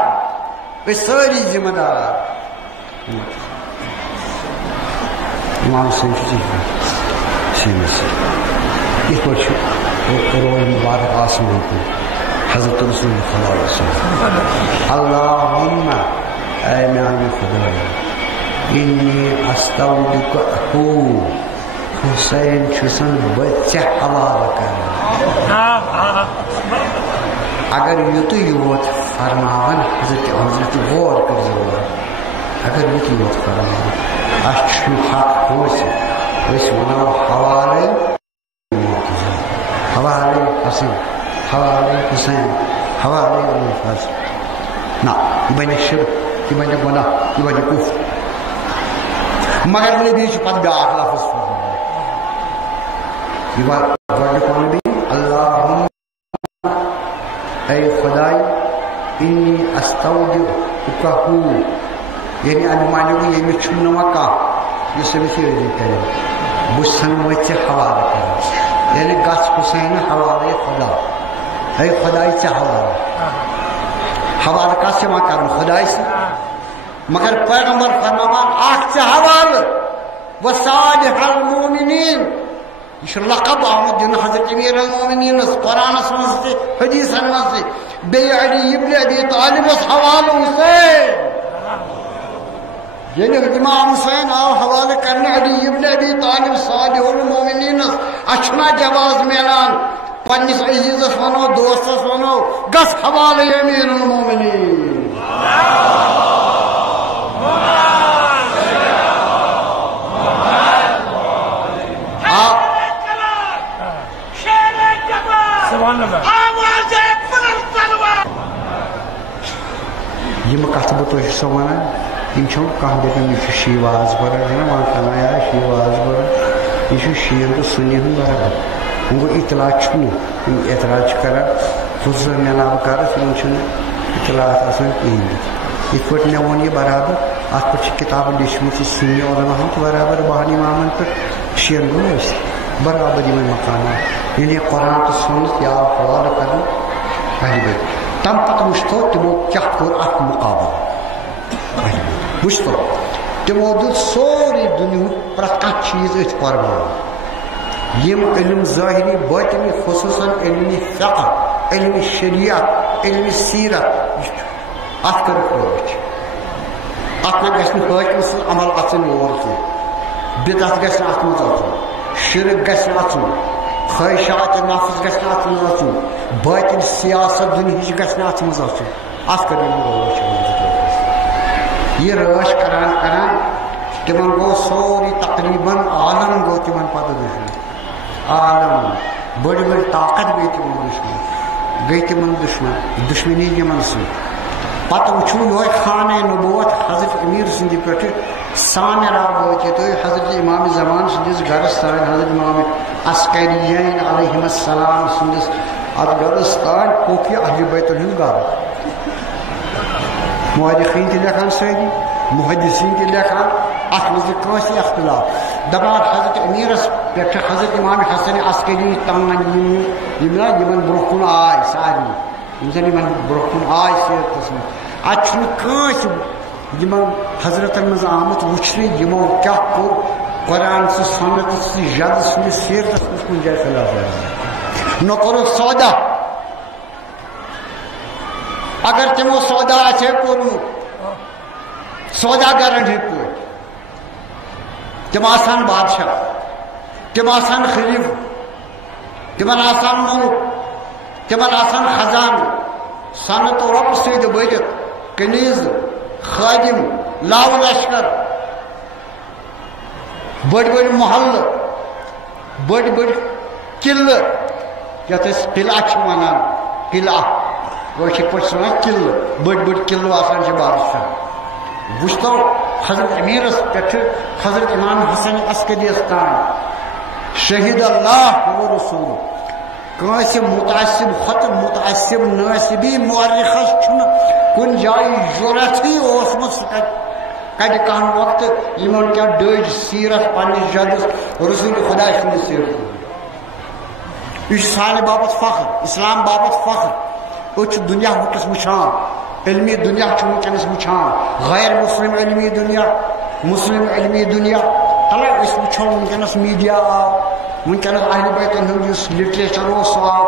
أسۍ سٲری ذمہٕ دار اِمام حُسین چھُ سیٖنس یِتھ پٲٹھۍ چھُ روز مبارک آسمان کُن حضرت رسول خدا رسول اللہُمہ اے میانہِ خۄدایا انی استودعکه حُسین چھُسن بہٕ ژےٚ حوالہٕ کران اگر یُتُے یوت فرماون حضرت غور کٔرزیٚو اگر یُتُے یوت فرماون اَسہِ چھُنہٕ حق کٲنٛسہِ أسۍ وَنو حوالے حوالے حسن حوالے حسین حوالے ابوالفضل نا یہ بنے شرک یہ بنے گناہ یہ بنے کفر مگر نبی چھ پتہ بیاکھ لفظ یہ گۄڈنیُک نبی اللہم اے خداے انی استودعک یعنی امہ معنی گوٚو ییٚمہِ چھُم نہٕ وۄنۍ کانٛہہ یُس أمِس یہِ رٔضی کرِ بہٕ چھُسن وۄنۍ ژےٚ حوالہٕ کران یعنی گژھ حُسین حوالے خدا اے خداے ژےٚ حوالہٕ کس یِوان کرنہٕ خداے سۭتۍ مگر پیغمبر فرماوان اکھ ژےٚ حوالہٕ وصالح المؤمنین یہ چھُ لقب آمُت دِنہٕ حضرت امیر المؤمنینس قرآنس منٛز تہِ حدیثن منٛز تہِ بیٚیہِ علی ابن ابی طالبس حوالہٕ حُسین ییٚلہِ امام حُسین آو حوالہٕ کرنہٕ علی ابن ابی طالب صالح المؤمنینس اَسہِ چھُنہ جواز میلان پننس عزیزس ونو دوستس ونو گژھ حوالہٕ امیر المؤمنین یہ کت بہ تھی سو ونان یم کھانا دپان یہ شیواز برابر نا ونان یا شیواز برابر یہ شیعن تو سنی ہند برابر وۄنۍ گوٚو اطلاع چھُنہٕ یِم اعتراض چھِ کران خصوٗصن مےٚ ناو کارس یِمن چھُنہٕ اطلاعات آسان کِہیٖنۍ تہِ یِتھ پٲٹھۍ مےٚ ووٚن یہِ برابر اتھ پٮ۪ٹھ چھِ کِتابہٕ لیچھمٕژ سُنی علماہن تہِ برابر بہن اِمامن پٮ۪ٹھ شیعن گوٚو أسۍ برابر یِمے مقامات ییٚلہِ یہِ قرآن تہٕ سُنت یہِ آو حوالہٕ کرنہٕ اہلِ بیت تمہِ پتہٕ وٕچھتو تِمو کیٛاہ کوٚر اتھ مُقابلہٕ وٕچھتو تِمو دیُت سورُے دُنیہُک پرٛٮ۪تھ کانٛہہ چیٖز أتھۍ قۄربان یم علم ظاہری باطنی خصوصاً علم فقہ علم شریعت علم سیرت ات کر ات نہ گژھِ نہٕ حٲکِم سٕنٛز عمل اژٕنۍ اور کینٛہہ بدعت گژھِ نہٕ اتھ منٛز اژُن شرک گژھِ نہٕ اژُن خٲہِشات نفس گژھِ نہٕ اتھ منٛز اژُن باطن سیاست دُنہِچ گژھِ نہٕ اتھ منٛز اژُن ات کر یہ رٲچھ کران کران تمن گوٚو سورُے تقریباً عالم گوٚو تمن پتہٕ دُشمن عالم بڑی بڑی طاقت گئی تمن دشمن گئی تمن دشمنی یمن سۭتۍ پتہٕ وٕچھو یہوے خانہ نبوت حضرت امیر سٕنٛدِ پٮ۪ٹھٕ سامرا وٲتۍ تُہۍ حضرت امام زمان سٕنٛدِس گرس تانۍ حضرت امام عسکرین علیہم السلام سٕنٛدِس اتھ گرس تانۍ پوٚک یہِ اہلِ بیتن ہُنٛد گرٕ مؤرخیٖن تہِ لیکھان سٲری محدثیٖن تہِ لیکھان اتھ منٛز نہٕ کٲنٛسہِ اختلاف دپان حضرت امیرس پٮ۪ٹھٕ حضرت امام حسن عسکری تام یِم نا یِمن برونٛہہ کُن آے سارنٕے یِم زن یِمن برونٛہہ کُن آے سیرتس منٛز اتہِ چھُنہٕ کٲنٛسہِ یِمن حضرتن منٛز آمُت وٕچھنہٕ یِمو کیٛاہ کوٚر قرآن سٕنٛز سنتس سٕنٛز جد سٕنٛدِس سیرتس منٛز کُنہِ جایہِ خلاف نہ کوٚرُکھ سودا اگر تِمو سودا آسہِ ہے کوٚرمُت سوداگرن ہٕنٛدۍ پٲٹھۍ تِم آسان بادشاہ تِم آسان خلیف تِمن آسان ملک تِمن آسان خزانہٕ صنعت رۄپہٕ سۭتۍ بٔرِتھ کنیٖز خٲدِم لاو لشکر بٔڑۍ بٔڑۍ محلہٕ بٔڑۍ بٔڑۍ قلعہٕ یتھ أسۍ قلعہ چھِ ونان قلعہ کٲشِر پٲٹھۍ چھِ ونان قلعہٕ بٔڑۍ بٔڑۍ قلعہٕ آسان چھِ بادشاہ وٕچھتو حضرت امیرس پٮ۪ٹھٕ حضرت امام حسن عسکریس تام شہید اللہ و رسول کٲنٛسہِ متعصب کھۄتہٕ متعصب نٲصبی مورخس چھُنہٕ کُنہِ جایہِ ضروٗرتھٕے اوسمُت سُہ کڑِ کانٛہہ وقتہٕ یِمن کیٛاہ ڈٔج سیرت پننِس جدس رسول خدا سٕنٛدِس سیرتس یہ سانہِ باپت فخر اسلام باپت فخر أسۍ چھِ دُنیا وٕنکیٚس وٕچھان علمی دنیا چھُ وٕنکیٚنس وٕچھان غیر مسلم علمی دنیا مسلم علمی دنیا تلے أسۍ وٕچھو وٕنکیٚنس میڈیا آو وٕنکیٚنس اہلِ بیتن ہُنٛد یُس لٹریچر اوس سُہ آو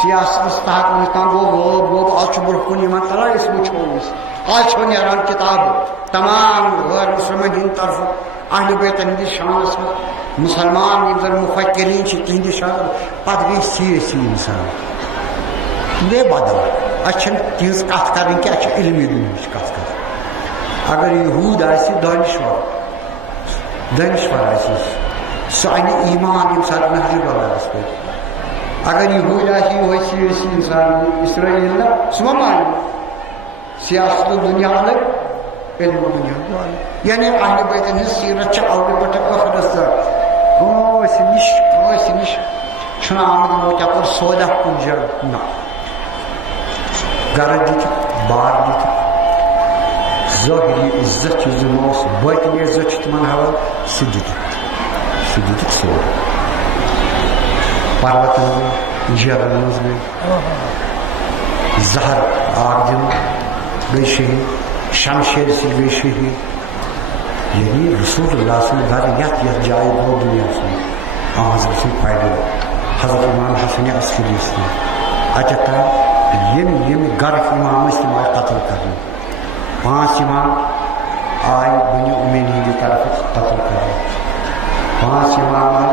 سیاستس تحت وٕنیُک گوٚو غٲب آز چھُ برونٛہہ کُن یِوان تلے أسۍ وٕچھو آز چھو نیران کِتابہٕ تمام غیر مسلمن ہٕنٛدِ طرفہٕ اہلِ بیتن ہٕنٛدِس شانس منٛز مسلمان یِم زن مفکرین چھِ تِہنٛدِ شانس پتہٕ گٔے سیٲسی انسان گٔے بدل اَسہِ چھنہٕ تِہنٛز کتھ کرٕنۍ کینٛہہ اَسہِ چھِ علمی دُنیاہٕچ کتھ کرٕنۍ اگر یہوٗد آسہِ دٲنِشور آسہِ سُہ انہِ ایمان ییٚمہِ ساتہٕ نہجہِ بلادس پٮ۪ٹھ اگر یہوٗد آسہِ یِہوے سیٲسی انسان اسرٲیل نہ سُہ ما مانہِ سیاست دنیا الگ علم دنیا الگ یعنی اہل بیت ہند سیرت اول پہ ٲخرس کٲنٛسہِ نِش چھُنہٕ آمُت یِمو کیٛاہ کوٚر سودا کُنہِ جایہِ نہ گرٕ دِتِکھ بار دِتِکھ ظٲہری عزت یُس زن اوس باطنی عزت چھُ تِمن ہاوان سُہ دِتِکھ سورُے پروتن گٔے جیلن منٛز گٔے زہر آگ دِنہٕ گٔے شہید شمشیر سۭتۍ گٔے شہید یعنی رسول اللہ سُنٛد گرٕ یتھ یتھ جایہِ گوٚو دُنیاہس منٛز حضرت سُنٛد پیدل حضرت امام حسن عسکری سۭتۍ اتٮ۪تھ تام ییٚمہِ گرٕکۍ امام ٲسۍ تِم آیہِ قتل کرنہٕ 5 امام آیہِ بنی امیٖن ہٕنٛدِ طرفہٕ قتل کرنہٕ 5 امام آیہِ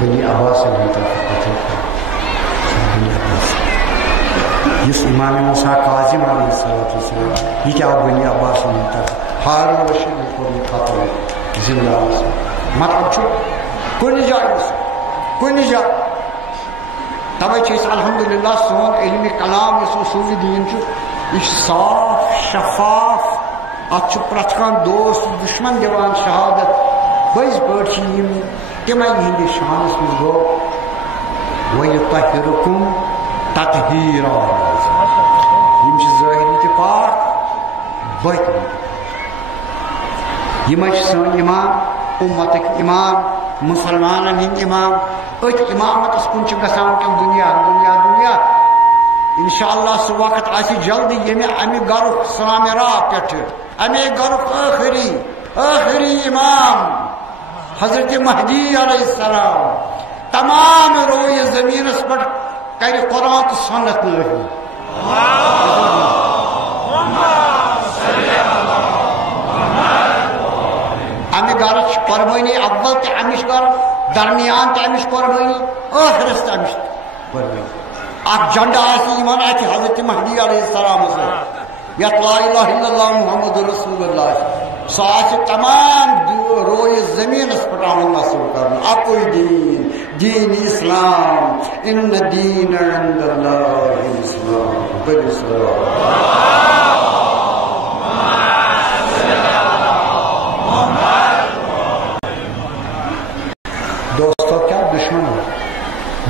بنی عباس ہٕنٛدِ طرفہٕ قتل کرنہٕ بنی عباس یُس امام موسیٰ کاظم علیہ السلام یہِ تہِ آو بنی عباس ہٕنٛدِ طرفہٕ ہارون رشید کوٚر یہِ قتل زندانس مطلب چھُ کُنہِ جایہِ توے چھِ أسۍ الحمدللہ سون علمِ کلام یُس اصوٗلِ دیٖن چھُ یہِ چھُ صاف شفاف اتھ چھُ پرٛٮ۪تھ کانٛہہ دوست دُشمن دِوان شہادت بٔزۍ پٲٹھۍ چھِ یِم تِمے یِہنٛدِس شانس منٛز گوٚو وَیُطَہِّرُکُم تَطہیٖرًا یِم چھِ ظٲہری تہِ پاک باطنی یِمے چھِ سٲنۍ امام اُمتٕکۍ امام مسلمانن ہٕنٛدۍ امام أتھۍ امامتس کُن چھِ گژھان وٕنکٮ۪ن دُنیا انشاءاللہ سُہ وقت آسہِ جلدی ییٚمہِ امہِ گرُک سامرا پٮ۪ٹھٕ امے گرُک ٲخری امام حضرت مہدی علیہ السلام تمام رویہِ زٔمیٖنس پٮ۪ٹھ کرِ قرآن تہٕ سنت نٲفِظ امہِ گرٕچ قۄربٲنی اول تہِ امِچ کرٕ درمیان تہِ امِچ قۄربٲنی ٲخرس تہِ امِچ قۄربٲنی اکھ جنڈٕ آسہِ یِوان اتہِ حضرت مہدی علیہ السلام یتھ لا الہ الا اللہ محمد رسول اللہ سُہ آسہِ تمام رویہِ زٔمیٖنس پٮ۪ٹھ آمُت نصب کرنہٕ اکُے دیٖن اسلام ان الدین عند اللہ الاسلام دوستو کیا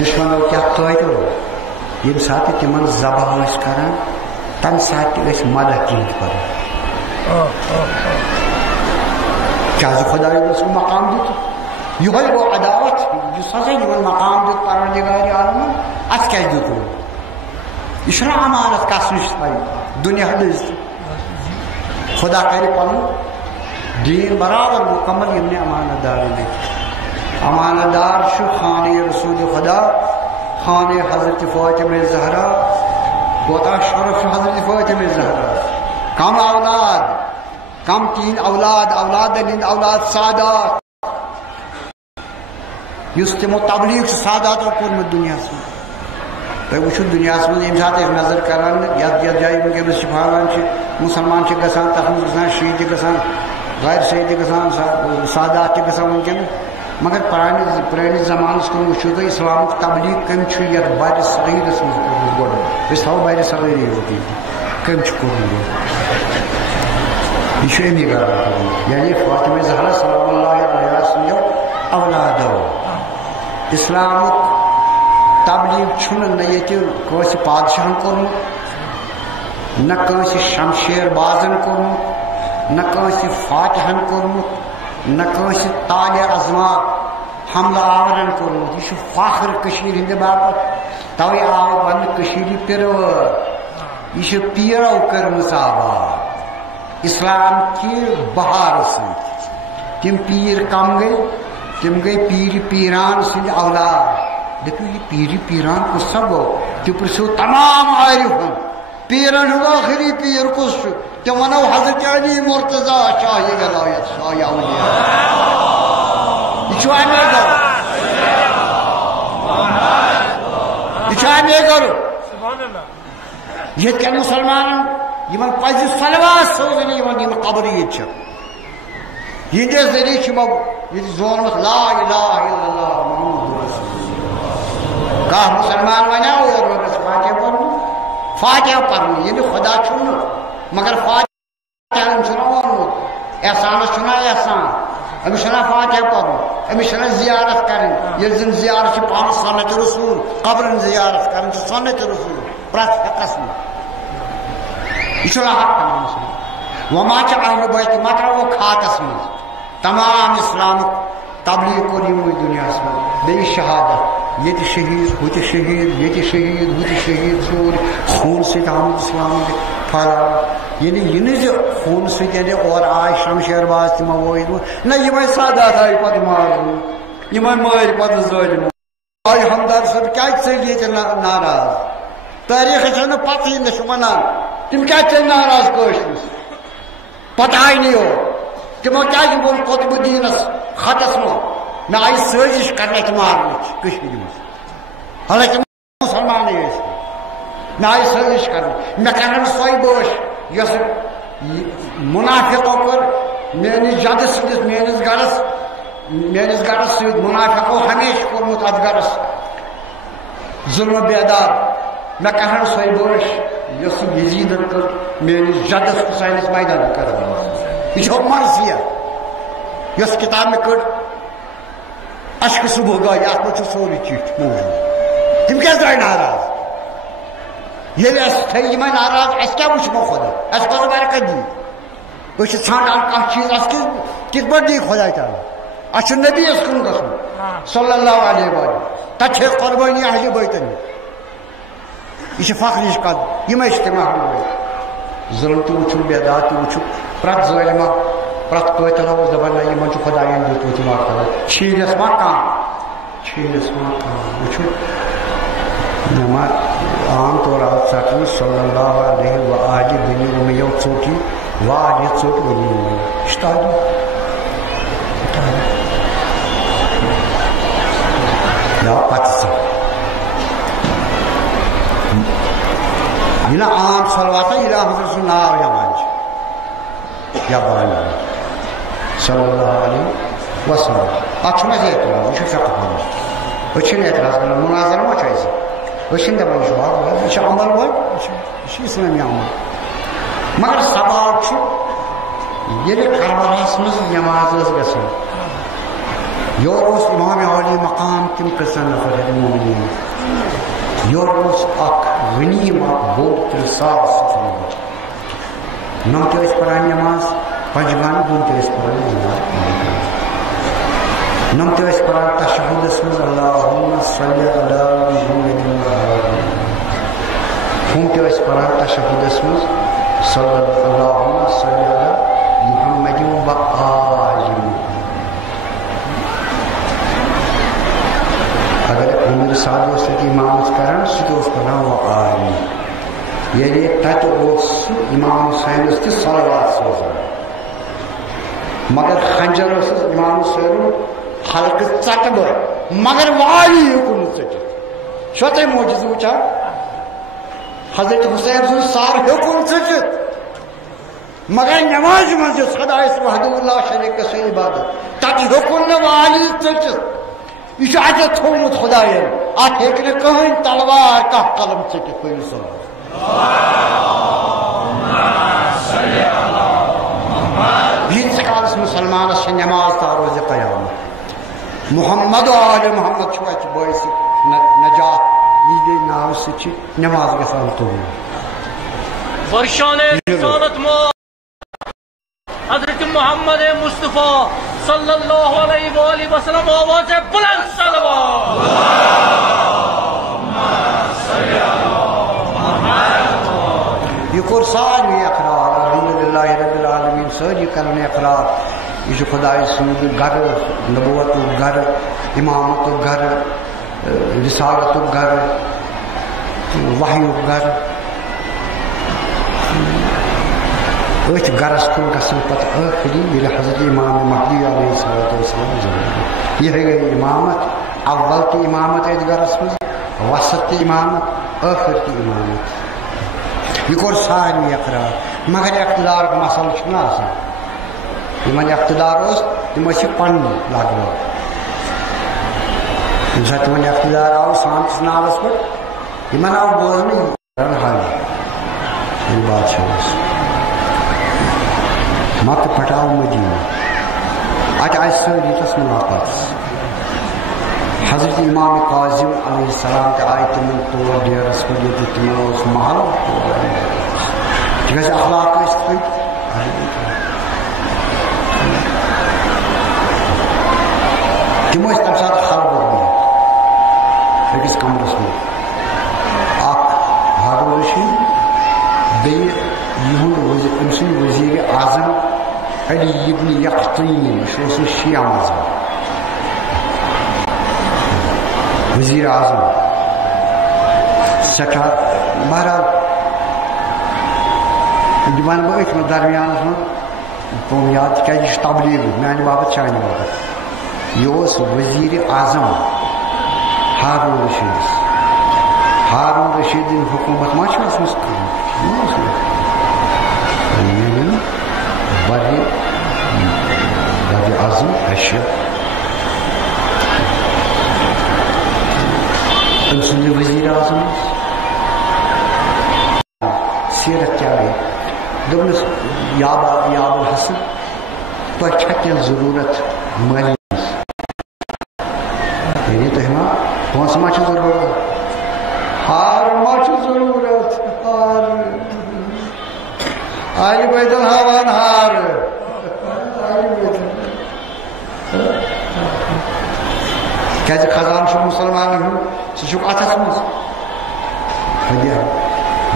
دشمنو کیا قٲیدٕ ییٚمہِ ساتہٕ تِمن ذبح ٲسۍ کران تمہِ ساتہٕ تہِ ٲسۍ مدد تِہنٛدۍ کران کیازِ خۄدایَن اوسُکھ مقام دیُت یِہوے گوٚو عداوت یُس ہسا یِمن مقام دیُت پروردگارِ عالمن اَسہِ کیازِ دیُتوٕ یہِ چھُنہ امانت کس نِش تھایہِ دُنیا دٔزۍ تہِ خۄدا کرِ پنُن دیٖن برابر مکمل یِمنٕے امانت دارن امانت دار چھُ خانہ رسول خدا خانہ حضرت فاطمہ زہرا کوتاہ شرف چھُ حضرت فاطمہ زہرا کم اولاد کم 3 اولادن ہٕنٛدۍ اولاد سادات یُس تِمو تبلیغ چھُ ساداتو کوٚرمُت دُنیاہس منٛز تُہۍ وٕچھِو دُنیاہس منٛز ییٚمہِ ساتہٕ أسۍ نظر کران یتھ جایہِ وٕنکیٚنس چھِ پھہلان چھِ مُسلمان چھِ گژھان تتھ منٛز گژھان شیعہ تہِ گژھان غیر صحیح تہِ گژھان سادات تہِ گژھان وٕنکیٚنس مگر پرٲنِس زمانس کُن وٕچھِو تُہۍ اسلامُک تبلیغ کٔمۍ چھُ یتھ بَرِ صغیٖرس منٛز کوٚرمُت گۄڈٕ أسۍ تھاوو بَرِ صغیٖرٕے یوتٕے کٔمۍ چھُ کوٚرمُت یہ چھُ امی گرن کوٚرمُت یعنی فاطمہ زہرا سلام اللہ علیہا سٕنٛدیو اولادو اسلامُک تبلیغ چھُنہٕ نہ ییٚتہِ کٲنٛسہِ پادشاہن کوٚرمُت نہ کٲنٛسہِ شمشیر بازن کوٚرمُت نہ کٲنٛسہِ فاتحن کوٚرمُت نہ کٲنٛسہِ تالہِ عظما حملہٕ آورن کوٚرمُت یہِ چھُ فخر کٔشیٖرِ ہٕنٛدِ باپتھ توے آو وننہٕ کٔشیٖرِ پِرٕوٲر یہِ چھِ پیٖرو کٔرمٕژ آباد اسلام کہِ بہار سۭتۍ تِم پیٖر کم گٔے تِم گٔے پیٖرِ پیٖران سٕنٛدۍ اولاد دٔپِو یہِ پیٖرِ پیٖران کُس سا گوٚو تُہۍ پرٕژھِو تمام عارفن پیٖرن ہُنٛد ٲخری پیٖر کُس چھُ تِم ونو حضرت علی مرتضیٰ شاہِ ولایت شاہِ اولیاء یہِ چھُ اَمے گرٕ یہِ چھُ اَمے گرٕ ییٚتہِ کٮ۪ن مُسلمانن یِمن پزِ صلوات سوزٕنۍ یِم قبر ییٚتہِ چھِ یِہنٛدے ذٔریعہٕ چھُ یِمو ییٚتہِ زونمُت لا الہ الا اللہ محمد رسول اللہ کانٛہہ مُسلمان وَنیٛا اور گژھِ فاتحہ پرنہٕ ییٚلہِ خۄدا چھُنہٕ مگر فاتحہ چھنا وونمت احسانس چھنا احسان امس چھنا فاتحہ پڑھن امس چھنا زیارت کرن یل زن زیارت چھ پانس سنت رسول قبرن زیارت کرن چھ سنت رسول پرت قسم یہ چھنا حق تمام وما چھ اہل بیت مطرح وہ کھاتس من تمام اسلام تبلیغ کور یموی دنیا من بی شہادت یہ شہید ہو شہید یہ شہید ہو شہید سور خون سے آمد اسلام پھہلا یعنی یہ خون سے اور آج شمشیر باز تم نہ یہ سادات آئی پتہ مارن یہ مار پتہ ظالم آج ہمدرد صاحب کیا چل یہ ناراض تاریخ چھ پتہ نہ ونان تم کیا چل ناراض کوشش پتہ نہیں ہو تمو کیا وون قطب الدینس خطس مو میں آئی سازش کرنے مارنے حالانکہ مسلمان میں آئی سازش کرنے میں کرن سوئی بوش یس منافقوں کر میانس جد سندس میانس گرس ست منافقوں ہمیشہ کورمت ات گرس ظلم بیدار میں کرن سوئی بوش یس یزیدن کر میانس جدس حسینس میدان کر یہ مرضیہ یس کتاب میں کڑ اشک صبح گاہ ات مجھ سوری چیٹ موجود تم کیا آئی ناراض یل تھی ناراض اس کیا وچمو خدا اس کو برکت دی اس ژھانڈان کھانا چیز اس کت پہ دی خدا تعالیٰ اس نبی اس کن گھن صلی اللہ علیہ وسلم تت قربانی اہل بیتن یہ فخرچ کت یہ اجتماع ظلم تہ وچھو بیداد تہ وچھو پرت ظالمہ پرت قتل دپان نہ یہ خدائن دیت مارتا چھینس ما کھانا وچھو نما عام طور ژٹن صلی اللہ علیہ وآلہ بنی امیو ژوٹ یہ واریاہ ژوٹ بنی امیو یا پتہ یہ عام صلوات یہ حضرت سن ناو یوان یا بان صلی اللہ علیہ وسلم ات اعتراض یہ فقہ پہ اعتراض کرنا مناظر ما دپان یہ عمل وول یہ اسلامی عمل مگر سوال یل کربلاہس مز نماز گھن یور امام علی مقام تم کسن نفر مومنین یور غنیم بوڑ 300,000 نم تس پران نماز پنجگان دون تس پران نماز نم تس پران تشہدس مز اللہم صلی علی محمد ہم تس پران تشہدس مز اللہم صلی علی محمد و آل محمد اگر عمر ساد امامت کران سہ پران و آل یعنی تت امام حسین تہ صلوات سوزان مگر خنجر امام حسین حلقہ ژٹ مگر والی ہوں ژٹت چھو تھی موجود وچان حضرت حسین سن سار ہوں ژٹت مگر نماز من خدائس وحدہ اللہ شریک سے عبادت تت ہوں نا والی ژٹت یہ اتھ تھومت خدائن ات ہیکہ کہین تلوار کھانا قلم ژٹت پہ صاحب یت کالس مسلمانس نماز تا روز قیامت محمد و آل محمد چھو ات باعث نجات یہ ناو سی نماز گژھان قبول برشان رسالت ما حضرت محمد مصطفیٰ صلی اللہ علیہ وآلہ وسلم آواز بلند صلوات یہ کور ساری اقرار الحمدللہ رب العالمین ساری کرنے اقرار یہ خدا سند گھر نبوت گھر امامت گھر رسالت گھر وحی گھر ات گرس کن گھن پتہ آخری یل حضرت امام مہدی علیہ السلام ضرور یہ گئی امامت اول تہ امامت ات گرس مز وسط تہ امامت آخر تہ امامت یہ کور ساری اقرار مگر اقتدار مسئلہ چھنا آسان یمن اقتدار اس تم پن لگو یم سات تمن اقتدار آو سانس نالس پہ یمن آو بوزن حال یہ بادشاہ مت پھٹاو مدینہ ات آئے ساری تس ملاقات حضرت امام کاظم علیہ السلام تہ آئے تم تور ڈیرس پہ یہ تم محل تکیاز اخلاق پھٹ تم تمہ سات خلق أکس کمرس میں ہارون رشید بیٚیہِ أمۍ سُنٛد وزیر اعظم علی ابن یقطین یہ شیعہ مذہب وزیر اعظم سٹھاہ بہرحال یہ ون بہٕ أتھۍ منٛز درمیانس منٛز پوٚم یاد تِکیٛازِ یہِ چھُ تبلیغ میانہِ باپتھ چانہِ باپتھ یہ وزیر اعظم ہارون رشید حکومت ما چھِ ٲسمٕژ بر اعظم ایشیا أمۍ سُنٛد وزیر اعظم سیرت کیا ہے دوٚپنَس یا الحسن تۄہہِ چھا کینٛہہ ضروٗرت مٲلی یعنی تۄہہِ ما پونٛسہٕ ما چھُ ضروٗرت ہار ما چھُ ضروٗرت ہار آلہِ بیتَن ہاوان ہار کیٛازِ خزانہٕ چھُ مُسلمانن ہُنٛد سُہ چھُکھ اَتھس منٛز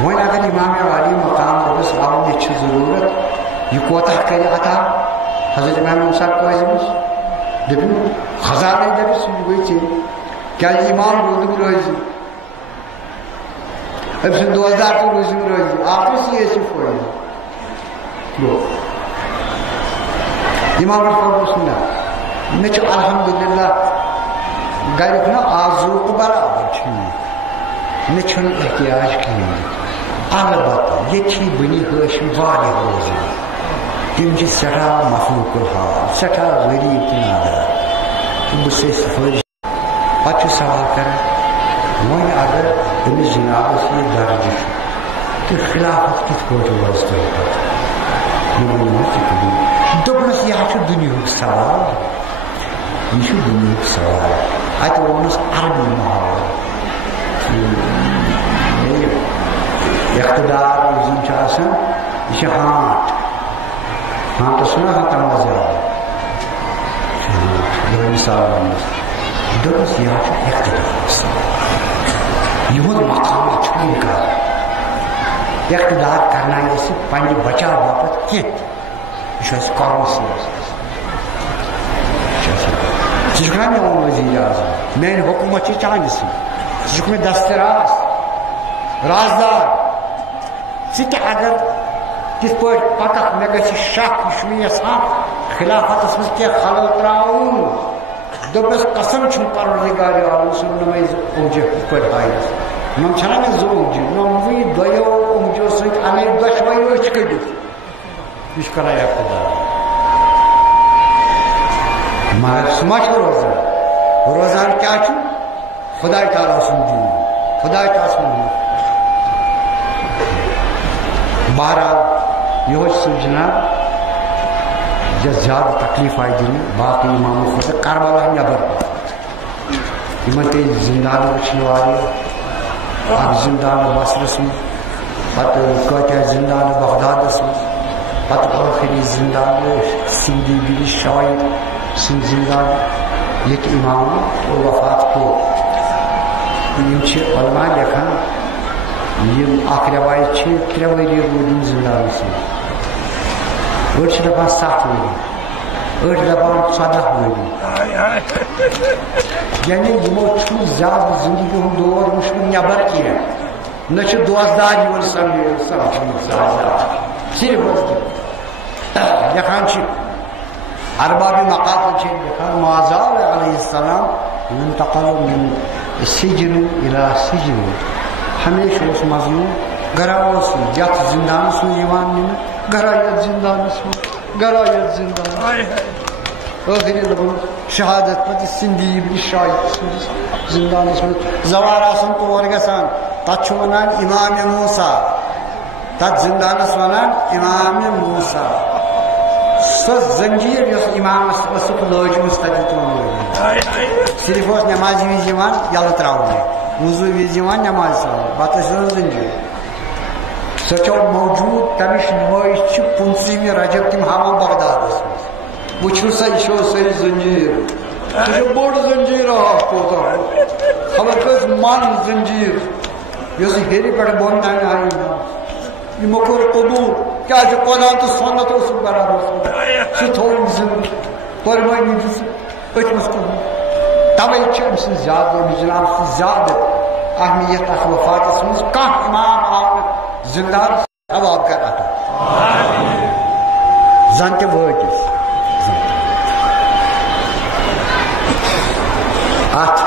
وۄنۍ اگر امام عالی مقام دوٚپُس رب مےٚ چھِ ضروٗرت یہِ کوتاہ کرِ عطا حضرت امام موسیٰ کٲظمَس دوٚپُن خزانَے دَپٮ۪س سُہ گوٚے ژےٚ کیٛازِ امام روٗدُم روزِ أمۍ سُنٛد دوستدار تہِ روٗزِم روزِ آپس یہ چھِ فٲیدٕ امام فرموس نہ مےٚ چھُ الحمدللہ گریُک نا آزوٗق برابر چھُ مےٚ چھُنہٕ احتیاج کِہیٖنۍ البتہ ییٚتھی بٔنی ہٲشِم واریاہ روزان تِم چھِ سٮ۪ٹھاہ مخلوق الحال سٮ۪ٹھاہ غریٖب تہٕ نادار بہٕ چھُس فٲیدٕ پتہٕ چھُ سوال کران وۄنۍ اگر أمِس جنابس یہِ درجہِ چھُ تہٕ خلافت کِتھ پٲٹھۍ روز تۄہہِ پتہٕ دوٚپنَس یہِ حظ چھُ دُنیہُک سوال یہِ چھُ دُنیہُک سوال اتہِ ووٚننَس عربی محاورٕ اقتدار یُس زن چھُ آسان یہِ چھُ ہانٹ ہانٹس چھُنہ آسان تمازیٛادٕ مثال وننَس دوٚپنَس یہِ حظ چھُ اقتدارُک سوال یِہُنٛد مقامات چھُ اِنکار اقتدار کرنایہِ اَسہِ پننہِ بچاو باپتھ کینٛہہ تہِ یہِ چھُ اَسہِ کورمَس منٛز ژٕ چھُکھ نا میون وزیر اعظم میٲنۍ حکوٗمت چھِ چانہِ سۭتۍ ژٕ چھُکھ مےٚ دستراز رازدار ژٕ تہِ اگر تِتھ پٲٹھۍ پککھ مےٚ گژھِ شک یہِ چھُ مےٚ یژھان خلافتس منٛز کینٛہہ خلل تراوُن دوٚپنَس قسم چھُم پروردگارِ عالم سُنٛد نمٲیز اوٚنٛجہِ یِتھ پٲٹھۍ ہایس نۄم چھَنا مےٚ زٕ اوٚنٛجہِ نۄموٕے دۄیو اوٚنٛجو سۭتۍ اَنے دۄشوَے أچھ کٔڑِتھ یہِ چھُ کران اقتدار مگر سُہ ما چھُ روزان روزان کیٛاہ چھُ خۄداے تعالیٰ سُنٛد دیٖن خۄداے تعالیٰ سُنٛد بہرحال یِہوے چھُ سُہ جناب یَتھ زیادٕ تکلیٖف آیہِ دِنہٕ باقٕے اِمامو کھۄتہٕ کربلا نٮ۪بر یِمن پیٚیہِ زِندان وٕچھنہِ واریاہ اکھ زِندان بصرس منٛز پتہٕ کۭتیاہ زِندان بغدادس منٛز پتہٕ ٲخری زِندان سِندی بِن شاید سُنٛد زِندان ییٚتہِ اِمامو وفات کوٚر یِم چھِ علما لیکھان یِم اکھ رٮ۪وایت چھِ 3 ؤری روٗدۍ یِم زِندانس منٛز أڑۍ چھِ دپان 7 ؤری أڑۍ دپان 14 ؤری یعنی یِمو چھُنہٕ زیادٕ زندگی ہُنٛد دور وٕچھمُت نٮ۪بر کینٛہہ نہ چھُ دوستدار یِوان سمجھنہٕ صرف لیکھان چھِ اربابِ مقاتل چھِ لیکھان معاذ علیہ السلام منتقل من سجن الى سجن ہمیشہ اوس مظلوم گرا اوس یتھ زندانس منٛز یِوان نِنہٕ گرا یتھ زندانس منٛز گرا یتھ زندان ٲخری دوٚپُن شہادت پتہٕ سِندی بن شاید سٕنٛدِس زندانس منٛز زوار آسان تور گژھان تتھ چھُ ونان امام موسیٰ تتھ زندانس ونان امام موسیٰ سو زنجیر یس امامس ٲسٕکھ لٲجمٕژ تتہِ تِمن صرف اوس نمازِ وِزِ یِوان یلہٕ تراونہٕ وضوٗ وِزِ یِوان نماز تراونہٕ پتہٕ ٲسۍ زنجیر سۄ چھو موجوٗد تمِچ نمٲیش چھِ 15 رجب تِم ہاوان بغدادس منٛز وٕچھِو سا یہِ چھو سٲری زنجیر سُہ چھُ بوٚڑ زنجیر اکھ کوتاہ خبر کٔژ من زنجیر یۄس ہیٚرِ پٮ۪ٹھ بۄن تانۍ آیہِ یِمو کوٚر قبوٗل کیازِ قرآن تہٕ سنت اوسُکھ برابر سُہ تھوٚوُکھ زِندٕ قۄربٲنی دِژٕکھ أتھۍ قبوٗل تَوَے چھِ أمۍ سٕنٛز زیادٕ أمِس جناب سٕنٛز زیادٕ اہمیت اتھ وفاتس منٛز کانٛہہ امام آو نہٕ زندان ثواب کر عطا زن تہِ وٲتۍ أسۍ اتھ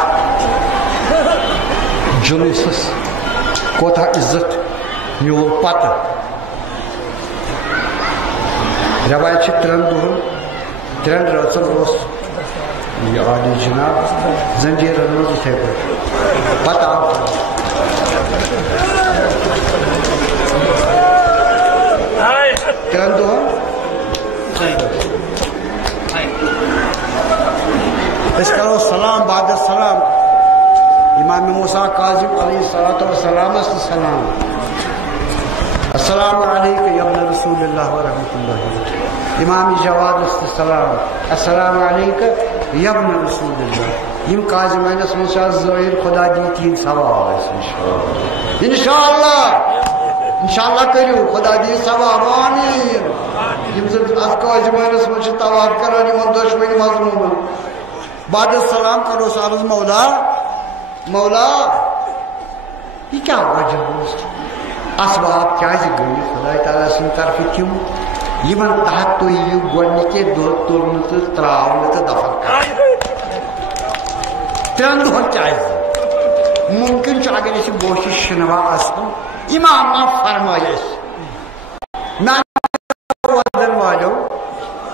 جلوٗسس کوتاہ عزت میول پتہٕ روایت چھِ 3 دۄہن 3 رٲژن اوس یہ عالی جناب زنجیرن منٛز یِتھے پٲٹھۍ پتہٕ آو 3 دۄہن أسۍ کرو سلام بعد سلام امام موسیٰ کاظم علیہ الصلوۃ والسلام سلام السلام علیکم یا ابن رسول اللہ ورحمۃ اللہ امام جواد السلام السلام علیکم یا ابن رسول اللہ یم کاظمینس منٛز چھِ آز ظٲہر خدا دی تہنٛدۍ ثواب اَسہِ انشاءاللہ کٔرِو خدا دی ثواب آمیٖن یم زن اتھ کاظمینس منٛز چھِ طواف کران یمن دۄشوٕنی مظلوٗمن بعد السلام کروس عرض مولا یہ کیا وجہ اوس اسباب کیازِ گٔے خدا تعالیٰ سٕنٛدِ طرفہٕ تِم یمن تحت تُہۍ یِیِو گۄڈنِکے دۄہ تُلنہٕ تہٕ ترٛاونہٕ تہٕ دفن کرنہٕ 3 دۄہن کیازِ ممکن چھُ اگر أسۍ گوشہِ شنوا آسان امام ما فرمٲے اَسہِ ودن والیو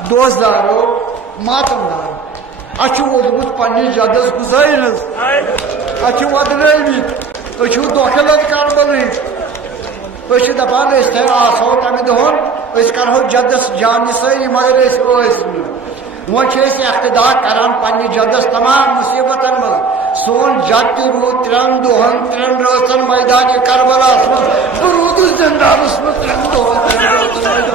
دوستدارو ماتمدارو اَسہِ چھُ ووٚتمُت پننِس جدس گُزٲرِس اَسہِ چھِ ودنٲومٕتۍ أسۍ چھِو دۄکھٕ لد کربلٕکۍ أسۍ چھِ دپان أسۍ تہِ آسہو تمہِ دۄہن أسۍ کرہو جدس جانہِ سٲری مگر أسۍ ٲسۍ نہٕ وۄنۍ چھِ أسۍ اقتدا کران پننہِ جدس تمام مصیبتن منٛز سون جد تہِ روٗد 3 دۄہن 3 رٲژن میدانہِ کربلاہس منٛز بہٕ روٗدُس زندانس منٛز 3 دۄہن 3 رٲژن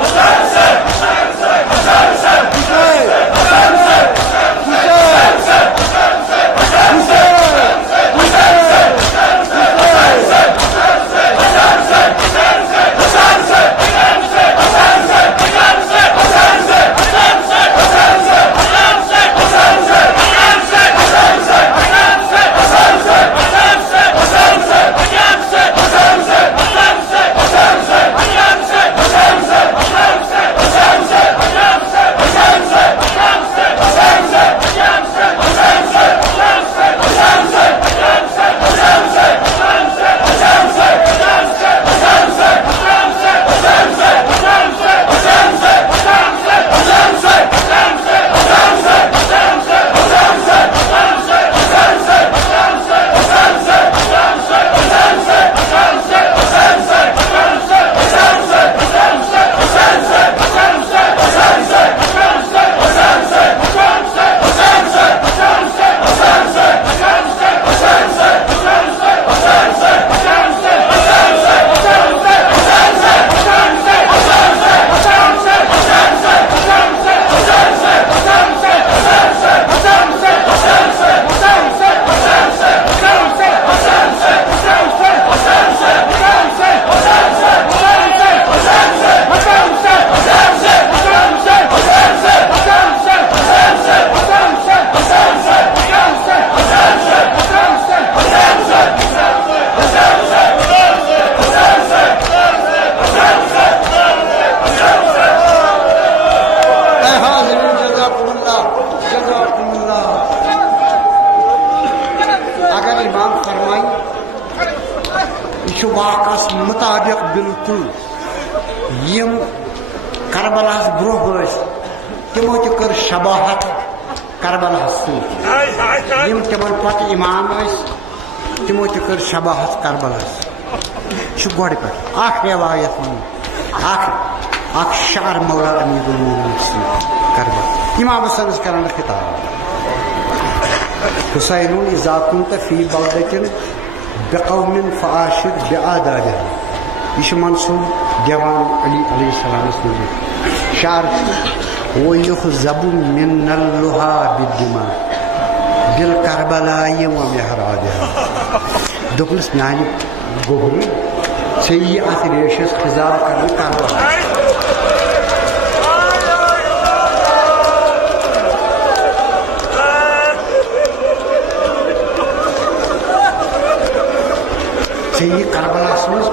مطابق بالکل یم کربلاس برونٛہہ ٲسۍ تِمو تہِ کٔر شباہت کربلاہس سۭتۍ یم تِمن پتہٕ امام ٲسۍ تِمو تہِ کٔر شباہت کربلاہس چھُ گۄڈٕ پٮ۪ٹھ اکھ روایت ونُن اخ شعر مولا امیر المومنین کربلا امام حسن کران خطاب حسین اذا كنت في بلدة بقوم فعاشر بعاداتهم. یہ منصوب دیوان علی علیہ السلام شعر ويخزب من اللها بالدماء بالكربلاء ومحرادها. دوپلس میانہ گوبر ژے ات ریشس خزاب کرنے کربلا. ژے کربلاس مز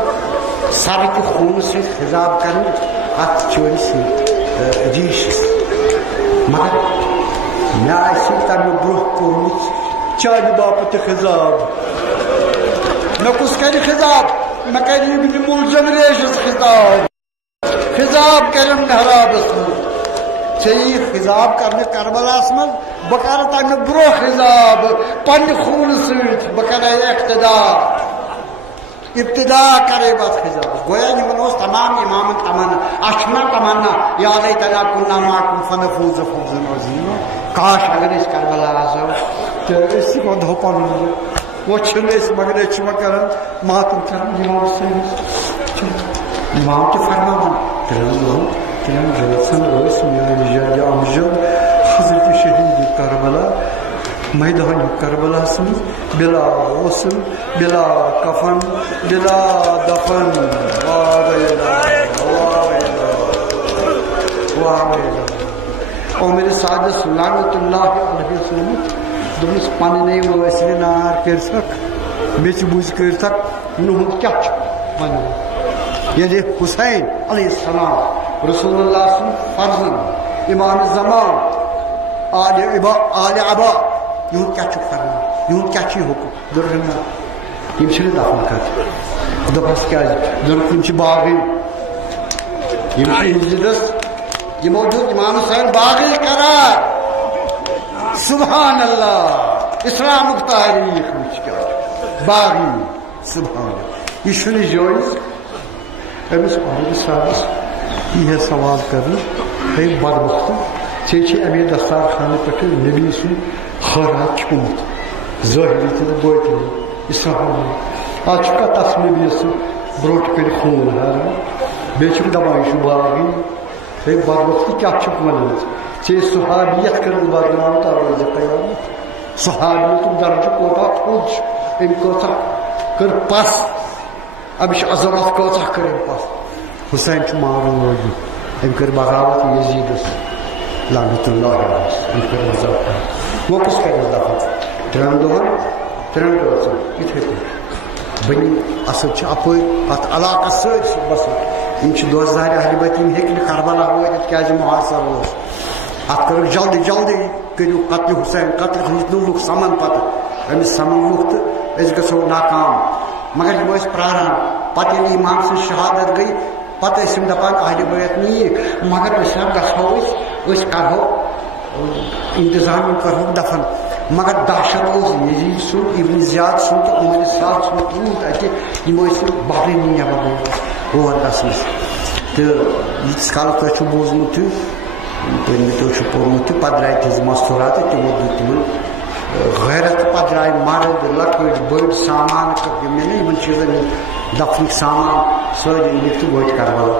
سر کہ خون ست خزاب کرنے ات چوری ریشس مگر مے تمہ برہ کورمت چانہ باپت خزاب. مے کس کر خزاب مے کر ابن ملجم ریشس خزاب کرم محرابس مز ژے خزاب کرنے کربلاس مز بہ کر تمہ برہ خزاب پنہ خون ست بہ کر ابتدا کرے بات خزاب. گویا یمن تمام امامن تمنا اچھنا تمنا یا لیتنا کنا معکم فنفوز فوزا عظیما. کاش اگر اس کربلا آسو تو اس کو دھوپن وہ چھنس مگر چھ کرن ماتم کرن امام حسین امام تو فرمان تلم جلسن رئیس میان جد امجد حضرت شہید کربلا میدان کربلا سن بلا غسل بلا کفن بلا دفن. اور میرے سادس لعنت اللہ علیہ وسلم دس پانے وسیلے نار کر سک بیچ بوجھ کر سک نہت کیا ون یعنی حسین علیہ السلام رسول اللہ سن فرزند امام زمان آل عبا یہ کیا فرما یہ کیا حکم درنا یم دفن کر دپس کیا دن باغی دس یمو دیت امام حسین باغی قرار. سبحان اللہ اسلام تاریخ باغی سبحان اللہ یہ چھ جائز. امس عہد صاحبس یہ سوال کرنا ہے بدبخت ژے امے دستارخانہ پہ نبی سن خیرات کھومت ظاہری تو باطنی اسلام آج تس نبی بروٹ کر خون ہاران بیچ دپان یہ باغی ہے بدبخت کیا ون ژے صحابیت کر بدنام تروز قیامت. صحابیت درجہ کوتا تھوڑ ام کوتا کر پس امش عظمت کوتا کر پس. حسین مارن لوگ ام کر بغاوت یزیدس لعنت اللہ علیہ ام کر مذاق وہ کس کر دفن ترن دہن اتھے پہ بنی اصل اپ ات علاقہ سر بس دوزدار اہل بیت ہیکہ کربلا واتت کیاز محاصر اس ات کر جلدی جلدی کرو قتل حسین قتل لوگ سمن پتہ امس سمن لوگ تو اس گھو ناکام مگر ہم پراران پتہ یل امام سن شہادت گئی پتہ یم دپان اہل بیت نیک مگر گھو کرو انتظام کرو دفن مگر دہشت یزید سن ابن زیاد سن تو عمر سعد سن تیوت اتہ بحرین نیبر اور گھنس تو یتس کالس تھی بوزمت پورمت پورمت پہ درائے تہذ مستورات تمو دیت تم غیرت پہ درائے مرد لکٹ بڑ سامان ان چیزن دفنک سامان ساری نت تو وت کربلا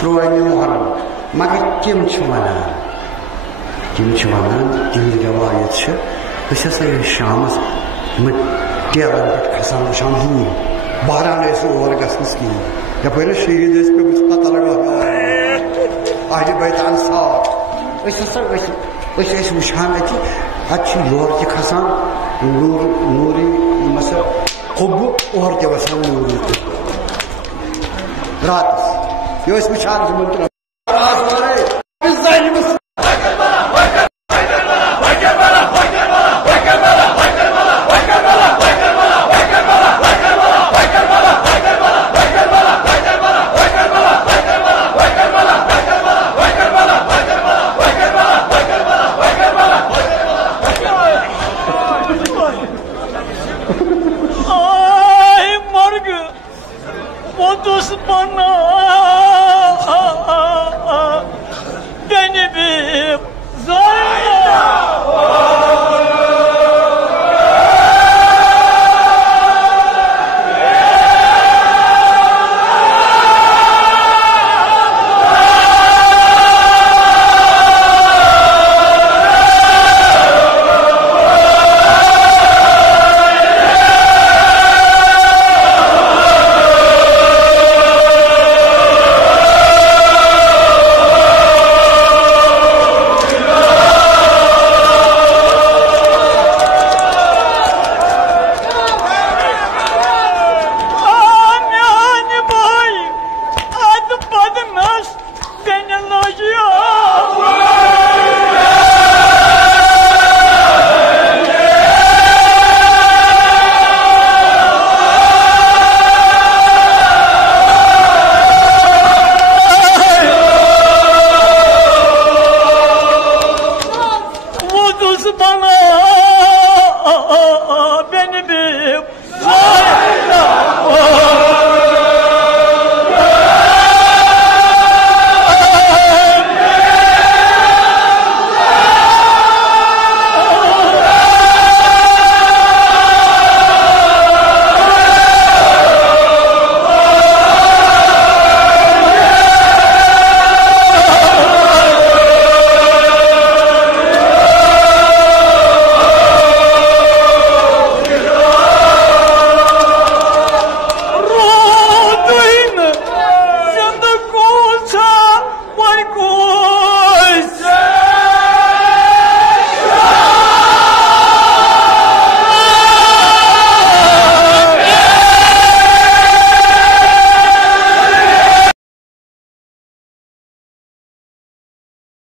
ترو محرم مگر تم ونان تہذ روایت ہسا شامس ٹیلن پہ کھسان وچان دوٗر بہرحال اور گھنس کہین یپر شہید پہ پتہ لگا اہل بیت انصار وچان اتہ یور تہ کھسان نوری مثلا قب اور تہ وسان نوری راتس یہ وچان منتر